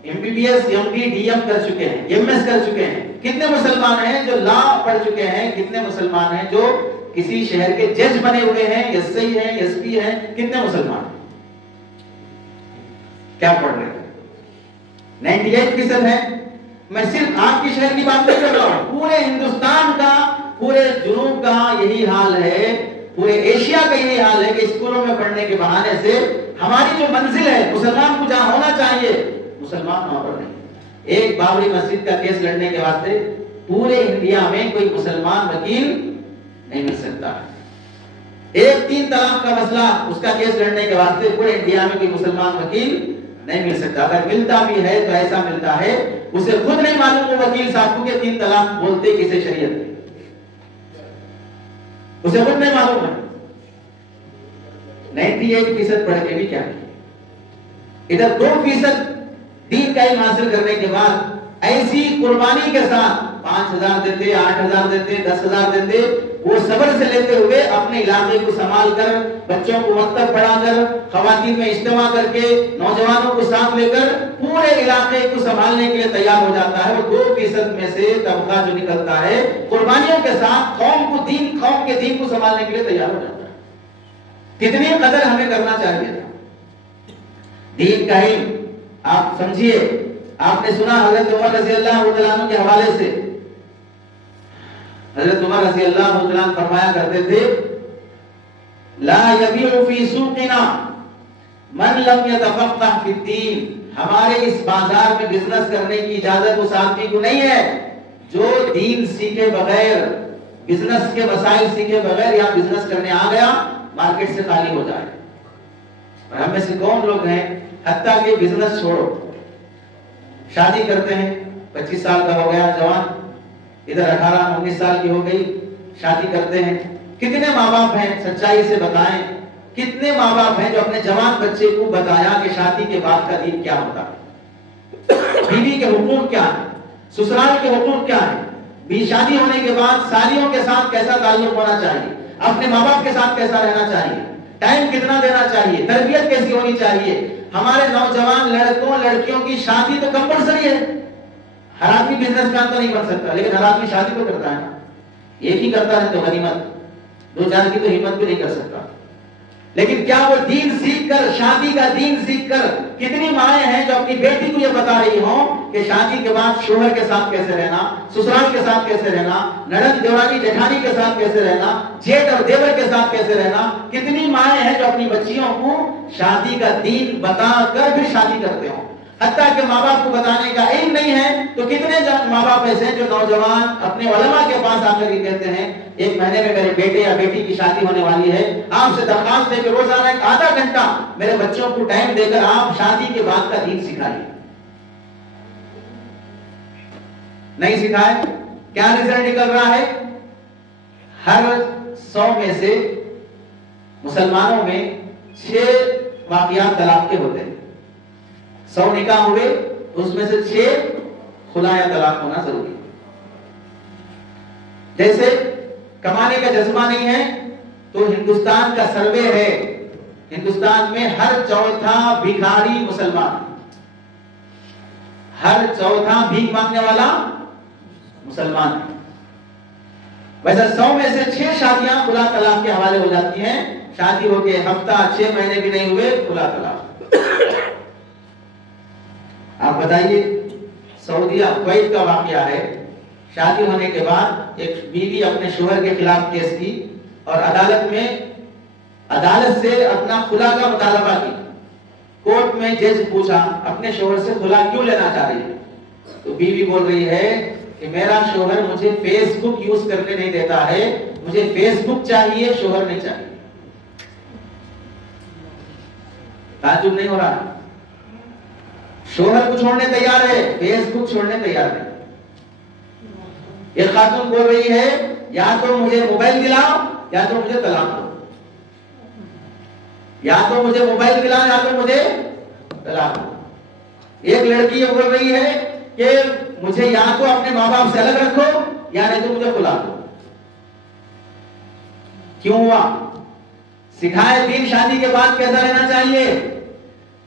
M B B S, M D, D M کر چکے ہیں، ایم ایس کر چکے ہیں، کتنے مسلمان ہیں جو لا پڑھ چکے ہیں، کتنے مسلمان ہیں جو کسی شہر کے جج بنے ہوئے ہیں، ایس آئی ہیں، ایس پی ہیں، کتنے مسلمان ہیں؟ کیا پڑھ رہے ہیں؟ 98% ہیں. میں صرف آپ کی شہر کی بات نہیں کر رہا ہوں، پورے ہندوستان کا، پورے جنوب کا یہی حال ہے، پورے ایشیا کا یہی حال ہے کہ اسکولوں میں پڑھنے کے بہانے سے ہماری جو منزل ہے مسلمان کو جہاں ہونا چاہیے مسلمان وہاں پر نہیں. ایک بابری مسجد کا کیس لڑنے کے واسطے پورے انڈیا میں کوئی مسلمان وکیل نہیں مل سکتا. ایک 3 طلاق کا مسئلہ اس کا کیس لڑنے کے واسطے پورے انڈیا میں کوئی مسلمان وکیل نہیں مل سکتا. اگر ملتا بھی ہے تو ایسا ملتا ہے اسے خود نہیں معلوم وہ وکیل صاحب کو کہ 3 طلاق بولتے کسے شریعت میں، اسے خود نہیں معلوم ہے. 98% پڑھ کے بھی کیا ہے. ادھر 2% دین کا علم حاصل کرنے کے بعد ایسی قربانی کے ساتھ 5,000 دیتے، 8,000 دیتے، 10,000 دیتے، وہ صبر سے لیتے ہوئے اپنے علاقے کو سنبھال کر، بچوں کو مکتب پڑھا کر، خواتین میں اجتماع کر کے، نوجوانوں کو ساتھ لے کر پورے علاقے کو سنبھالنے کے لیے تیار ہو جاتا ہے. وہ 2% میں سے طبقہ جو نکلتا ہے قربانیوں کے ساتھ قوم کے دین کو سنبھالنے کے لیے تیار ہو جاتا ہے. کتنی قدر ہمیں کرنا چاہیے تھا دین کا علم. آپ سمجھیے، آپ نے سنا حضرت عمر رضی اللہ عنہ کے حوالے سے، حضرت عمر رضی اللہ عنہ فرمایا کرتے تھے لا یبیع فی سوقنا من لم یتفقہ فی الدین. ہمارے اس بازار میں بزنس کرنے کی اجازت اس آدمی کو نہیں ہے جو دین سیکھے بغیر، بزنس کے مسائل سیکھے بغیر یا بزنس کرنے آ گیا مارکیٹ سے خالی ہو جائے. اور ہم میں سے کون لوگ ہیں حتیٰ کہ بزنس چھوڑو، شادی کرتے ہیں، 25 سال کا ہو گیا جوان، ادھر 18-19 سال کی ہو گئی، شادی کرتے ہیں. کتنے ماں باپ ہیں سچائی سے بتائیں، کتنے ماں باپ ہیں جو اپنے جوان بچے کو بتایا کہ شادی کے بعد کا دین کیا ہوتا ہے، بیوی کے حقوق کیا ہیں، سسرال کے حقوق کیا ہیں، بھی شادی ہونے کے بعد سالیوں کے ساتھ کیسا تعلق ہونا چاہیے، اپنے ماں باپ کے ساتھ کیسا رہنا چاہیے، ٹائم کتنا دینا چاہیے، تربیت کیسی ہونی چاہیے. ہمارے نوجوان لڑکوں لڑکیوں کی شادی تو کمپلسری ہے. ہر آدمی بزنس مین تو نہیں بن سکتا، لیکن ہر آدمی شادی تو کرتا ہے. ایک ہی کرتا ہے تو غنیمت، 2-4 کی تو ہمت بھی نہیں کر سکتا. لیکن کیا وہ دین سیکھ کر، شادی کا دین سیکھ کر، کتنی مائیں ہیں جو اپنی بیٹی کو یہ بتا رہی ہوں کہ شادی کے بعد شوہر کے ساتھ کیسے رہنا، سسرال کے ساتھ کیسے رہنا، نند دیورانی جٹھانی کے ساتھ کیسے رہنا، جیٹ اور دیور کے ساتھ کیسے رہنا. کتنی مائیں ہیں جو اپنی بچیوں کو شادی کا دین بتا کر بھی شادی کرتے ہوں. حتیٰ کہ ماں باپ کو بتانے کا علم نہیں ہے تو کتنے ماں باپ ایسے ہیں جو نوجوان اپنے علماء کے پاس آ کر یہ کہتے ہیں 1 مہینے میں میرے بیٹے یا بیٹی کی شادی ہونے والی ہے، آپ سے درخواست ہے کہ روزانہ 1 آدھا گھنٹہ میرے بچوں کو ٹائم دے کر آپ شادی کے بعد کا دین سکھائیے. نہیں سکھائے کیا رزلٹ نکل رہا ہے؟ ہر 100 میں سے مسلمانوں میں 6 واقعات طلاق کے ہوتے ہیں. 100 نکاح ہوئے اس میں سے 6 خلا یا طلاق ہونا ضروری. جیسے کمانے کا جذبہ نہیں ہے تو ہندوستان کا سروے ہے، ہندوستان میں ہر 4تھا بھکاری مسلمان، ہر 4تھا بھیک مانگنے والا مسلمان. ویسے 100 میں سے 6 شادیاں خلا طلاق کے حوالے ہو جاتی ہیں. شادی ہو کے ہفتہ 6 مہینے بھی نہیں ہوئے خلا طلاق. آپ بتائیے، سعودیہ کویت کا واقعہ ہے، شادی ہونے کے بعد ایک بیوی اپنے شوہر کے خلاف کیس کی اور عدالت سے اپنا خلا کا مطالبہ کی. کورٹ میں جج پوچھا اپنے شوہر سے خلا کیوں لینا چاہ رہی ہے، تو بیوی بول رہی ہے کہ میرا شوہر مجھے فیس بک یوز کرنے نہیں دیتا ہے، مجھے فیس بک چاہیے، شوہر نہیں چاہیے. تعجب نہیں ہو رہا؟ شوہر کو چھوڑنے تیار ہے، فیس بک چھوڑنے تیار ہے. ایک خاتون بول رہی ہے یا تو مجھے موبائل دلاؤ یا تو مجھے طلاق دو، یا تو مجھے موبائل دلاؤ یا تو مجھے طلاق دو. ایک لڑکی یہ بول رہی ہے کہ مجھے یا تو اپنے ماں باپ سے الگ رکھو یا نہیں تو مجھے کھلا دو. کیوں ہوا؟ سکھائے دین شادی کے بعد کیسا رہنا چاہیے.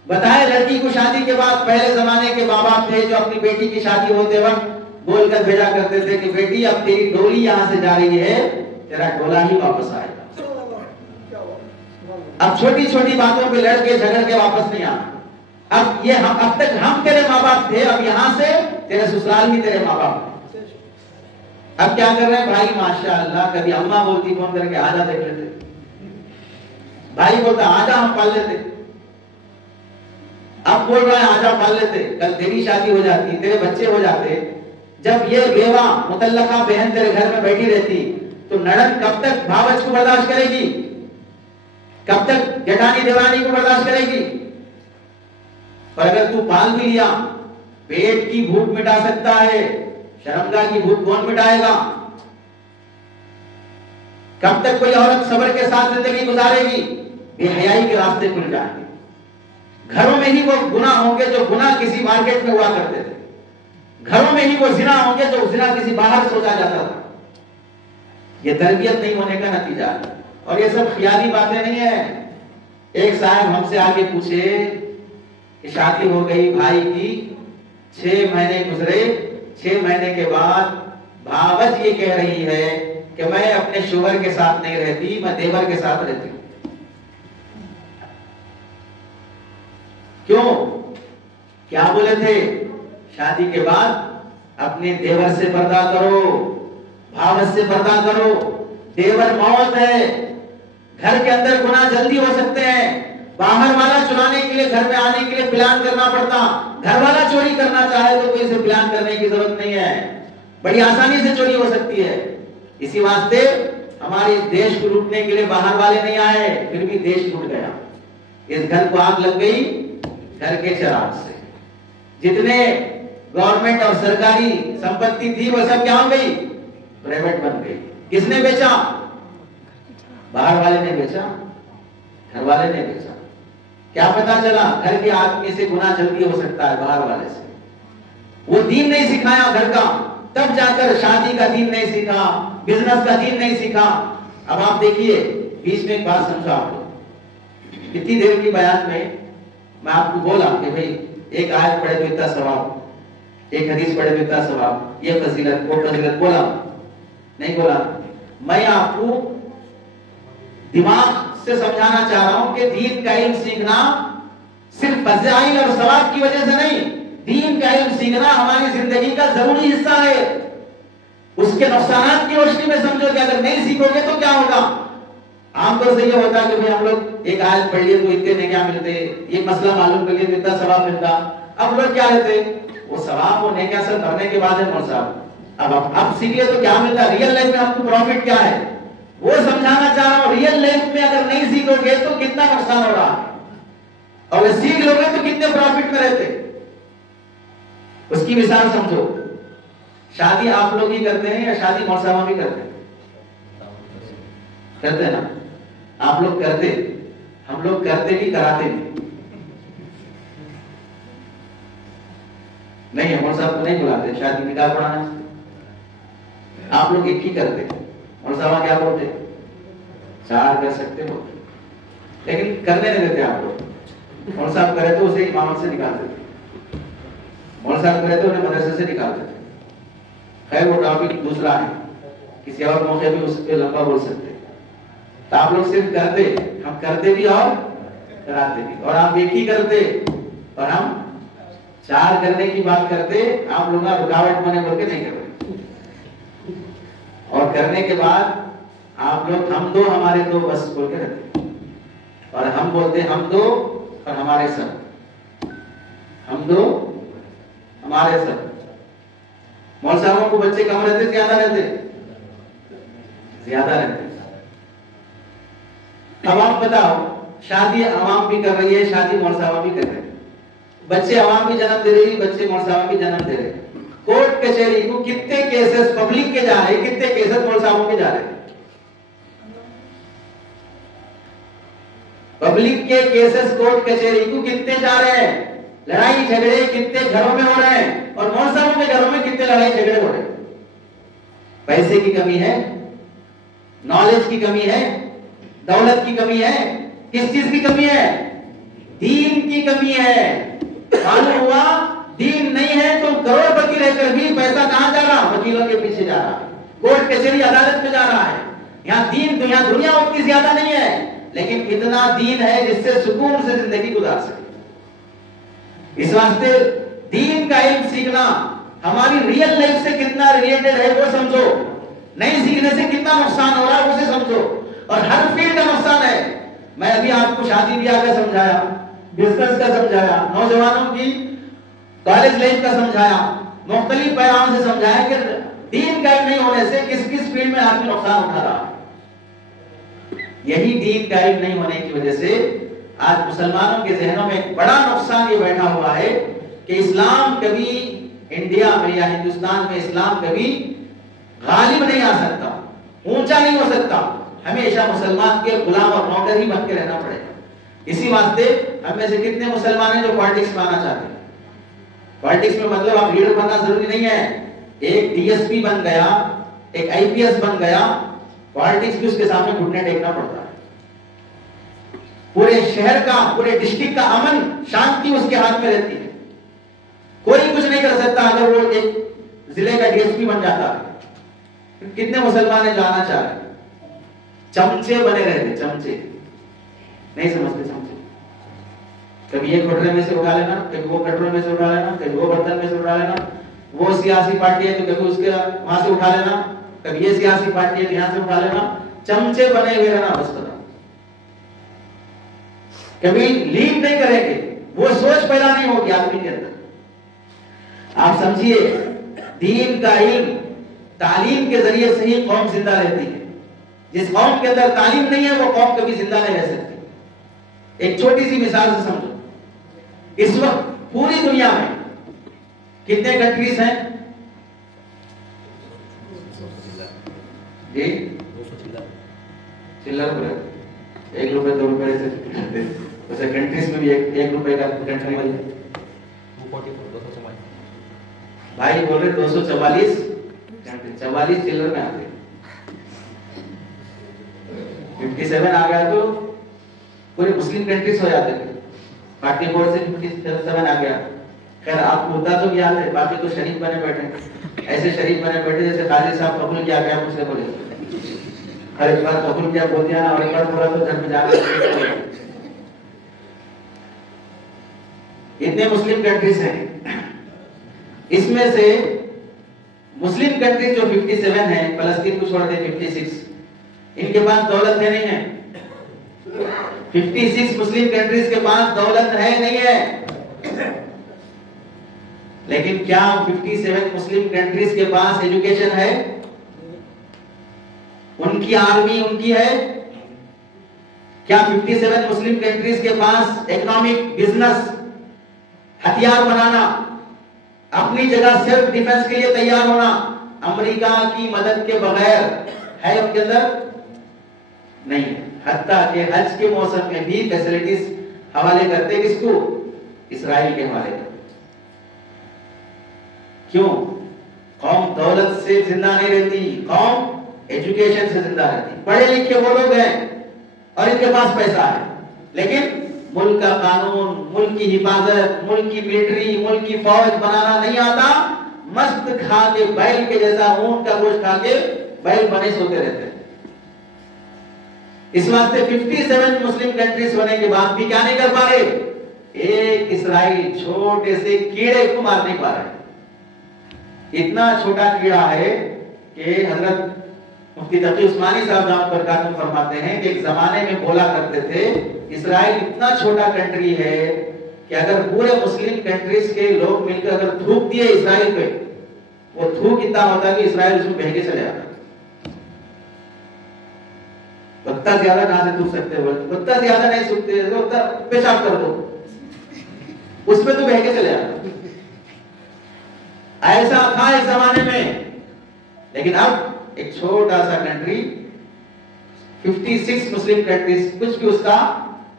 بتائے لڑکی کو شادی کے بعد، پہلے زمانے کے ماں باپ تھے جو اپنی بیٹی کی شادی ہوتے وقت بول کر بھیجا کرتے تھے کہ بیٹی اب تیری ڈولی یہاں سے جا رہی ہے، تیرا ڈولا ہی واپس آئے گا. اب چھوٹی چھوٹی باتوں پہ لڑ کے جھگڑ کے واپس نہیں آنا. اب یہ اب تک ہم تیرے ماں باپ تھے، اب یہاں سے تیرے سسرال بھی تیرے ماں باپ. اب کیا کر رہے ہیں بھائی؟ ماشاءاللہ کبھی اماں بولتی فون کر کے آجا دیکھ لیتے، بھائی بولتا آجا ہم پال لیتے. اب بول رہا ہے آجا پال لیتے. کل تیری شادی ہو جاتی، تیرے بچے ہو جاتے. جب یہ بیوہ مطلقہ بہن تیرے گھر میں بیٹھی رہتی تو نڑند کب تک بھاوچ کو برداشت کرے گی؟ کب تک جٹانی دیورانی کو برداشت کرے گی؟ پر اگر تو پال بھی لیا، پیٹ کی بھوک مٹا سکتا ہے، شرمگاہ کی بھوک کون مٹائے گا؟ کب تک کوئی عورت صبر کے ساتھ زندگی گزارے گی؟ بے حیائی کے راستے کھل جائیں گے. گھروں میں ہی وہ گناہ ہوں گے جو گناہ کسی مارکیٹ میں ہوا کرتے تھے. گھروں میں ہی وہ زنا ہوں گے جو زنا کسی باہر سوچا جاتا تھا. یہ تربیت نہیں ہونے کا نتیجہ ہے. اور یہ سب خیالی باتیں نہیں ہیں. ایک صاحب ہم سے آگے پوچھے کہ شادی ہو گئی بھائی کی، 6 مہینے گزرے، 6 مہینے کے بعد بھاوج یہ کہہ رہی ہے کہ میں اپنے شوہر کے ساتھ نہیں رہتی، میں دیور کے ساتھ رہتی ہوں. کیوں؟ کیا بولے تھے؟ شادی کے بعد اپنے دیور سے پردہ کرو، بھاوج سے پردہ کرو. دیور موت ہے. گھر کے اندر گناہ جلدی ہو سکتے ہیں. باہر والا چرانے کے لیے گھر میں آنے کے لیے پلان کرنا پڑتا. گھر والا چوری کرنا چاہے تو کوئی سے پلان کرنے کی ضرورت نہیں ہے، بڑی آسانی سے چوری ہو سکتی ہے. اسی واسطے ہمارے دیش کو لوٹنے کے لیے باہر والے نہیں آئے، پھر بھی دیش ٹوٹ گیا. اس گھر کو آگ لگ گئی گھر کے چراغ سے. جتنے گورنمنٹ اور سرکاری سمپتی تھی وہ سب کیا ہو گئی؟ پرائیویٹ بن گئی. کس نے بیچا؟ باہر والے نے بیچا، گھر والے نے بیچا. کیا پتا چلا؟ گھر کے آدمی سے گناہ جلدی ہو سکتا ہے باہر والے سے. وہ دین نہیں سکھایا گھر کا، تب جا کر شادی کا دین نہیں سیکھا، بزنس کا دین نہیں سیکھا. اب آپ دیکھیے، بیچ میں ایک بات سمجھو آپ کو. اتنی دیر کی بیان میں آپ کو بولا کہ بھئی ایک آیت پڑھے تو اتنا ثواب، ایک حدیث پڑھے تو اتنا ثواب، یہ فضیلت وہ فضیلت. بولا نہیں بولا؟ میں آپ کو دماغ سے سمجھانا چاہ رہا ہوں کہ دین کا علم سیکھنا صرف فضائل اور ثواب کی وجہ سے نہیں، دین کا علم سیکھنا ہماری زندگی کا ضروری حصہ ہے. اس کے نقصانات کی روشنی میں سمجھو کہ اگر نہیں سیکھو گے تو کیا ہوگا. عام طور سے یہ ہوتا ہے کہ ہم لوگ ایک آیت پڑھ لیے تو اتنے نے کیا ملتے، یہ مسئلہ معلوم کر لیے تو اتنا ثواب ملتا. اب لوگ کیا لیتے؟ وہ ثواب وہ نیکیاں سب کرنے کے بعد ہے مول صاحب. اب سیکھ لے تو کیا ملتا؟ ریئل لائف میں ہم کو پروفٹ کیا ہے وہ سمجھانا چاہ رہا ہوں. ریئل لائف میں اگر نہیں سیکھو گے تو کتنا نقصان ہو رہا ہے، اور سیکھ لو گے تو کتنے پروفٹ میں رہتے. اس کی مثال سمجھو. شادی آپ لوگ ہی کرتے ہیں یا شادی مول صاحب بھی کرتے ہیں؟ کرتے ہیں نا. آپ لوگ کرتے، ہم لوگ کرتے بھی کراتے بھی نہیں. مول صاحب کو نہیں بلاتے شادی نکاح پڑھانا. آپ لوگ ایک ہی کرتے. مول صاحب کیا بولتے؟ 4 کر سکتے ہو لیکن کرنے نہیں دیتے آپ لوگ. مول صاحب کرے تو اسے امامت سے نکالتے تھے، مول صاحب کرے تو انہیں مدرسے سے نکالتے تھے. خیر وہ ٹاپک دوسرا ہے، کسی اور موقع بھی اس پہ لمبا بول سکتے. تو آپ لوگ صرف کرتے، ہم کرتے بھی اور کراتے بھی. اور آپ ایک ہی کرتے اور ہم 4 کرنے کی بات کرتے. آپ لوگ رکاوٹ بنے بول کے نہیں کرتے. اور کرنے کے بعد آپ لوگ ہم 2 ہمارے 2 بس بول کے رکھتے. اور ہم بولتے ہم 2 اور ہمارے سب، ہم 2 ہمارے سب. مول صاحبوں کو بچے کم رہتے زیادہ رہتے؟ زیادہ رہتے. اب آپ بتاؤ شادی عوام بھی کر رہی ہے, شادی مول صاحبہ بھی کر رہے ہیں, بچے عوام بھی جنم دے رہی ہے, بچے مول صاحبہ بھی جنم دے رہے ہیں. کورٹ کچہری کو کتنے کیسز پبلک کے جا رہے ہیں, کتنے کیسز مول صاحبوں کے جا رہے ہیں. پبلک کے کیسز کورٹ کچہری کو کتنے جا رہے ہیں, لڑائی جھگڑے کتنے گھروں میں ہو رہے ہیں, اور مول صاحبوں کے گھروں میں کتنے لڑائی جھگڑے ہو رہے ہیں. پیسے کی کمی ہے, نالج کی کمی ہے, دولت کی کمی ہے, کس چیز کی کمی ہے؟ دین کی کمی ہے. معلوم ہوا دین نہیں ہے تو کروڑ پتی رہ کر بھی پیسہ کہاں جا رہا؟ وکیلوں کے پیچھے جا رہا, کورٹ کچہری عدالت میں جا رہا ہے. یہاں دین دنیا اتنی زیادہ نہیں ہے, لیکن اتنا دین ہے جس سے سکون سے زندگی گزار سکے. اس واسطے دین کا علم سیکھنا ہماری ریئل لائف سے کتنا ریلیٹڈ ہے وہ سمجھو, نہیں سیکھنے سے کتنا نقصان ہو رہا ہے اسے سمجھو, اور ہر فیلڈ کا نقصان ہے. میں ابھی آپ کو شادی بیاہ کا سمجھایا, بزنس کا سمجھایا, نوجوانوں کی کالج لائف کا سمجھایا, مختلف پیغام سے سمجھایا کہ دین کا علم نہیں ہونے سے کس کس فیلڈ میں آدمی نقصان اٹھا رہا ہے. یہی دین کا علم نہیں ہونے کی وجہ سے آج مسلمانوں کے ذہنوں میں ایک بڑا نقصان یہ بیٹھا ہوا ہے کہ اسلام کبھی انڈیا میں یا ہندوستان میں اسلام کبھی غالب نہیں آ سکتا, اونچا نہیں ہو سکتا. ہمیشہ مسلمان کے غلام اور نوکر ہی بن کے رہنا پڑے گا. اسی واسطے ہم میں سے کتنے مسلمان ہیں جو پالیٹکس میں آنا چاہتے ہیں. پالیٹکس میں مطلب آپ لیڈر بننا ضروری نہیں ہے, ایک ڈی ایس پی بن گیا, ایک آئی پی ایس بن گیا, پالیٹکس بھی اس کے سامنے گھٹنے ٹیکنا پڑتا ہے. پورے شہر کا, پورے ڈسٹرکٹ کا امن شانتی اس کے ہاتھ میں رہتی ہے. کوئی کچھ نہیں کر سکتا اگر وہ ایک ضلع کا ڈی ایس پی بن جاتا ہے. کتنے مسلمان ہیں جو آنا چاہ رہے ہیں, چمچے بنے رہتے, چمچے نہیں سمجھتے. چمچے کبھی یہ کٹورے میں سے اٹھا لینا, کبھی وہ کٹورے میں سے اٹھا لینا, کبھی وہ برتن میں سے اٹھا لینا. وہ سیاسی پارٹی ہے تو کبھی اس کے وہاں سے اٹھا لینا, کبھی یہ سیاسی پارٹی ہے تو یہاں سے اٹھا لینا. چمچے بنے ہوئے رہنا بس. کبھی لیڈ نہیں کریں گے, وہ سوچ پیدا نہیں ہوگی آدمی کے اندر. آپ سمجھیے دین کا علم تعلیم کے ذریعے سے ہی قوم زندہ رہتی ہے. جس قوم کے اندر تعلیم نہیں ہے وہ قوم کبھی زندہ نہیں رہ سکتی. ایک چھوٹی سی مثال سے سمجھو, اس وقت پوری دنیا میں کتنے کنٹریز ہیں جی؟ چلر پر 1 روپے 2 روپے سے کنٹریز میں بھی 1 روپے کا کنٹری میں بھائی بول رہے 244 چلر میں آتے. 57 آ گیا تو پورے مسلم کنٹریز ہو جاتے تھے. 44 سے 57 آ گیا. خیر آپ کو ہوتا تو یاد ہے, باقی تو شریف بنے بیٹھے, ایسے شریف بنے بیٹھے جیسے قاضی صاحب قبول کیا گیا مجھ سے بولے, ہر ایک بار قبول کیا بول دیا نا, اور ایک بار بولا تو گھر میں جا کے. اتنے مسلم کنٹریز ہیں. اس میں سے مسلم کنٹریز جو 57 ہیں, فلسطین کو چھوڑ دیں 56, ان کے پاس دولت ہے نہیں ہے. 56 مسلم کنٹریز کے پاس دولت ہے نہیں ہے. لیکن کیا 57 مسلم کنٹریز کے پاس ایجوکیشن ہے؟ ان کی آرمی ان کی ہے. کیا 57 مسلم کنٹریز کے پاس اکنامک بزنس ہتھیار بنانا, اپنی جگہ سیلف ڈیفنس کے لیے تیار ہونا, امریکہ کی مدد کے بغیر ہے ان کے اندر؟ نہیں ہے. حتیٰ کہ حج کے موسم میں بھی فیسلٹیز حوالے کرتے کس کو؟ اسرائیل کے حوالے کرتے. کیوں؟ قوم دولت سے زندہ نہیں رہتی, قوم ایجوکیشن سے زندہ رہتی. پڑھے لکھے وہ لوگ ہیں اور ان کے پاس پیسہ ہے, لیکن ملک کا قانون, ملک کی حفاظت, ملک کی ملٹری, ملک کی فوج بنانا نہیں آتا. مست کھا کے بیل کے جیسا اونٹ کا گوشت کھا کے بیل بنے سوتے رہتے ہیں. اس واسطے 57 مسلم کنٹریز ہونے کے بعد بھی کیا نہیں کر پا رہے؟ ایک اسرائیل چھوٹے سے کیڑے کو مار نہیں پا رہے. اتنا چھوٹا کیڑا ہے کہ حضرت مفتی تقی عثمانی صاحب دامت برکاتہ فرماتے ہیں کہ ایک زمانے میں بولا کرتے تھے اسرائیل اتنا چھوٹا کنٹری ہے کہ اگر پورے مسلم کنٹریز کے لوگ مل کر اگر تھوک دیے اسرائیل پہ, وہ تھوک اتنا ہوتا ہے کہ اسرائیل اس میں بہہ کے چلے آتا. اتنا زیادہ کہاں سے تھوک سکتے ہو؟ اتنا زیادہ نہیں سوکھتے تو اتنا پیشاب کر دو، اس میں تو بہ کے چلے جاتا. ایسا تھا اس زمانے میں. لیکن اب ایک چھوٹا سا کنٹری 56 مسلم کنٹریز کچھ بھی اس کا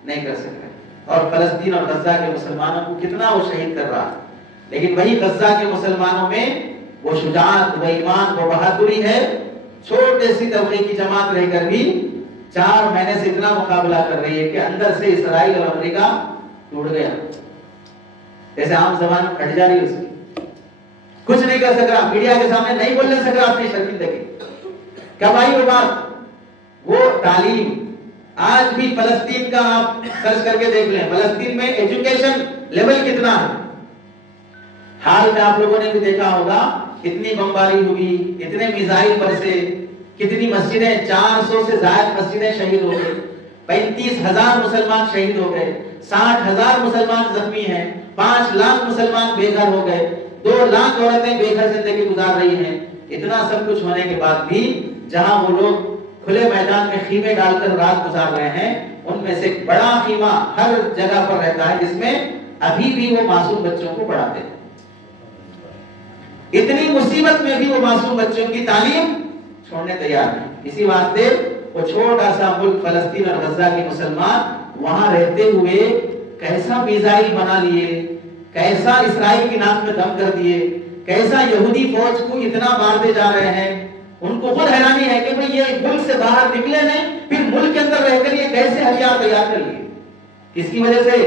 نہیں کر سکتے. اور فلسطین اور غزہ کے مسلمانوں کو کتنا وہ شہید کر رہا. لیکن وہی غزہ کے مسلمانوں میں وہ شجاعت، وہ ایمان، وہ بہادری ہے. چھوٹے سی طبقے کی جماعت رہ کر بھی 4 مہینے سے اتنا مقابلہ کر رہی ہے کہ اندر سے اسرائیل اور امریکہ ٹوٹ گیا. جیسے عام زبان پھٹ جا رہی ہے اس کی. کچھ نہیں کر سک رہا، میڈیا کے سامنے نہیں بولنے سک رہا اپنی شرمندگی. کب آئی وہ بات؟ وہ تعلیم. آج بھی فلسطین کا آپ سرچ کر کے دیکھ لیں، فلسطین میں ایجوکیشن لیول کتنا ہے. حال میں آپ لوگوں نے بھی دیکھا ہوگا کتنی بمباری ہوئی، کتنے میزائل برسے، کتنی مسجدیں، 400 سے زائد مسجدیں شہید ہو گئی، 35,000 مسلمان شہید ہو گئے، 60,000 مسلمان زخمی ہیں، 5 لاکھ مسلمان بے گھر ہو گئے، 2 لاکھ عورتیں بے گھر زندگی گزار رہی ہیں. اتنا سب کچھ ہونے کے بعد بھی جہاں وہ لوگ کھلے میدان میں خیمے ڈال کر رات گزار رہے ہیں، ان میں سے ایک بڑا خیمہ ہر جگہ پر رہتا ہے جس میں ابھی بھی وہ معصوم بچوں کو پڑھاتے ہیں. اتنی مصیبت میں بھی وہ معصوم بچوں کی تعلیم چھوڑنے تیار نہیں. اسی واسطے وہ چھوٹا سا ملک فلسطین اور غزہ کے مسلمان وہاں رہتے ہوئے کیسا میزائل بنا لیے، کیسا اسرائیل کی ناک میں دم کر دیے، کیسا یہودی فوج کو اتنا مارتے جا رہے ہیں. ان کو خود حیرانی ہے کہ بھئی یہ ملک سے باہر نکلے نہیں، پھر ملک کے اندر رہ کر یہ کیسے ہتھیار تیار کر لیے. کس کی وجہ سے؟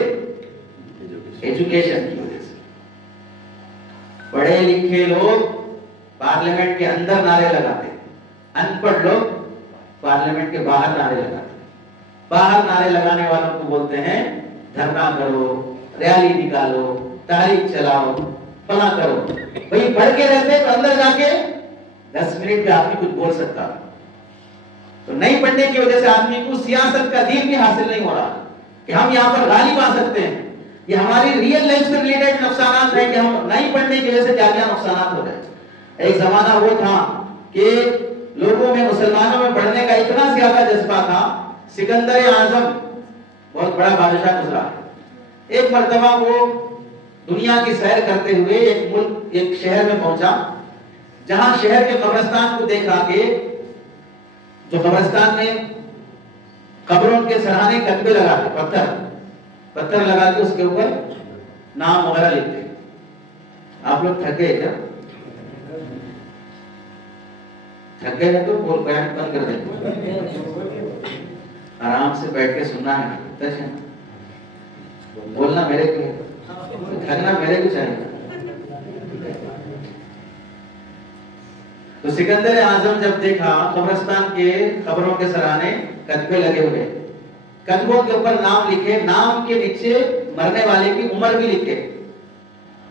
ایجوکیشن کی وجہ سے. پڑھے لکھے لوگ پارلیمنٹ کے اندر نعرے لگاتے، ان پڑھ لوگ پارلیمنٹ کے باہر نعرے لگاتے. باہر نعرے لگانے والوں کو بولتے ہیں دھرنا کرو، ریلی نکالو، تحریک چلاؤ، فلاں کرو. بھئی پڑھ کے رہتے تو اندر جا کے 10 منٹ میں آدمی کچھ بول سکتا. تو نہیں پڑھنے کی وجہ سے آدمی کو سیاست کا دین بھی حاصل نہیں ہو رہا کہ ہم یہاں پر غالب آ سکتے ہیں. یہ ہماری ریئل لائف سے ریلیٹڈ نقصانات ہیں کہ ہم نہیں پڑھنے کی وجہ سے کیا کیا نقصانات ہو گئے. ایک زمانہ وہ تھا کہ لوگوں میں، مسلمانوں میں پڑھنے کا اتنا زیادہ جذبہ تھا. سکندر اعظم بہت بڑا بادشاہ گزرا. ایک مرتبہ وہ دنیا کی سیر کرتے ہوئے ایک ملک، ایک شہر میں پہنچا جہاں شہر کے قبرستان کو دیکھا کہ جو قبرستان میں قبروں کے سرانے کتبے لگاتے، پتھر لگا کے اس کے اوپر نام وغیرہ لکھتے. آپ لوگ تھک گئے کیا؟ تھک گئے تو بول بیان بند کر دیں. آرام سے بیٹھ کے سننا ہے. بولنا میرے کو، تھکنا میرے کو چاہیے. تو سکندر اعظم جب دیکھا قبرستان کے قبروں کے سرانے کتبے لگے ہوئے، کتبوں کے اوپر نام لکھے، نام کے نیچے مرنے والے کی عمر بھی لکھے.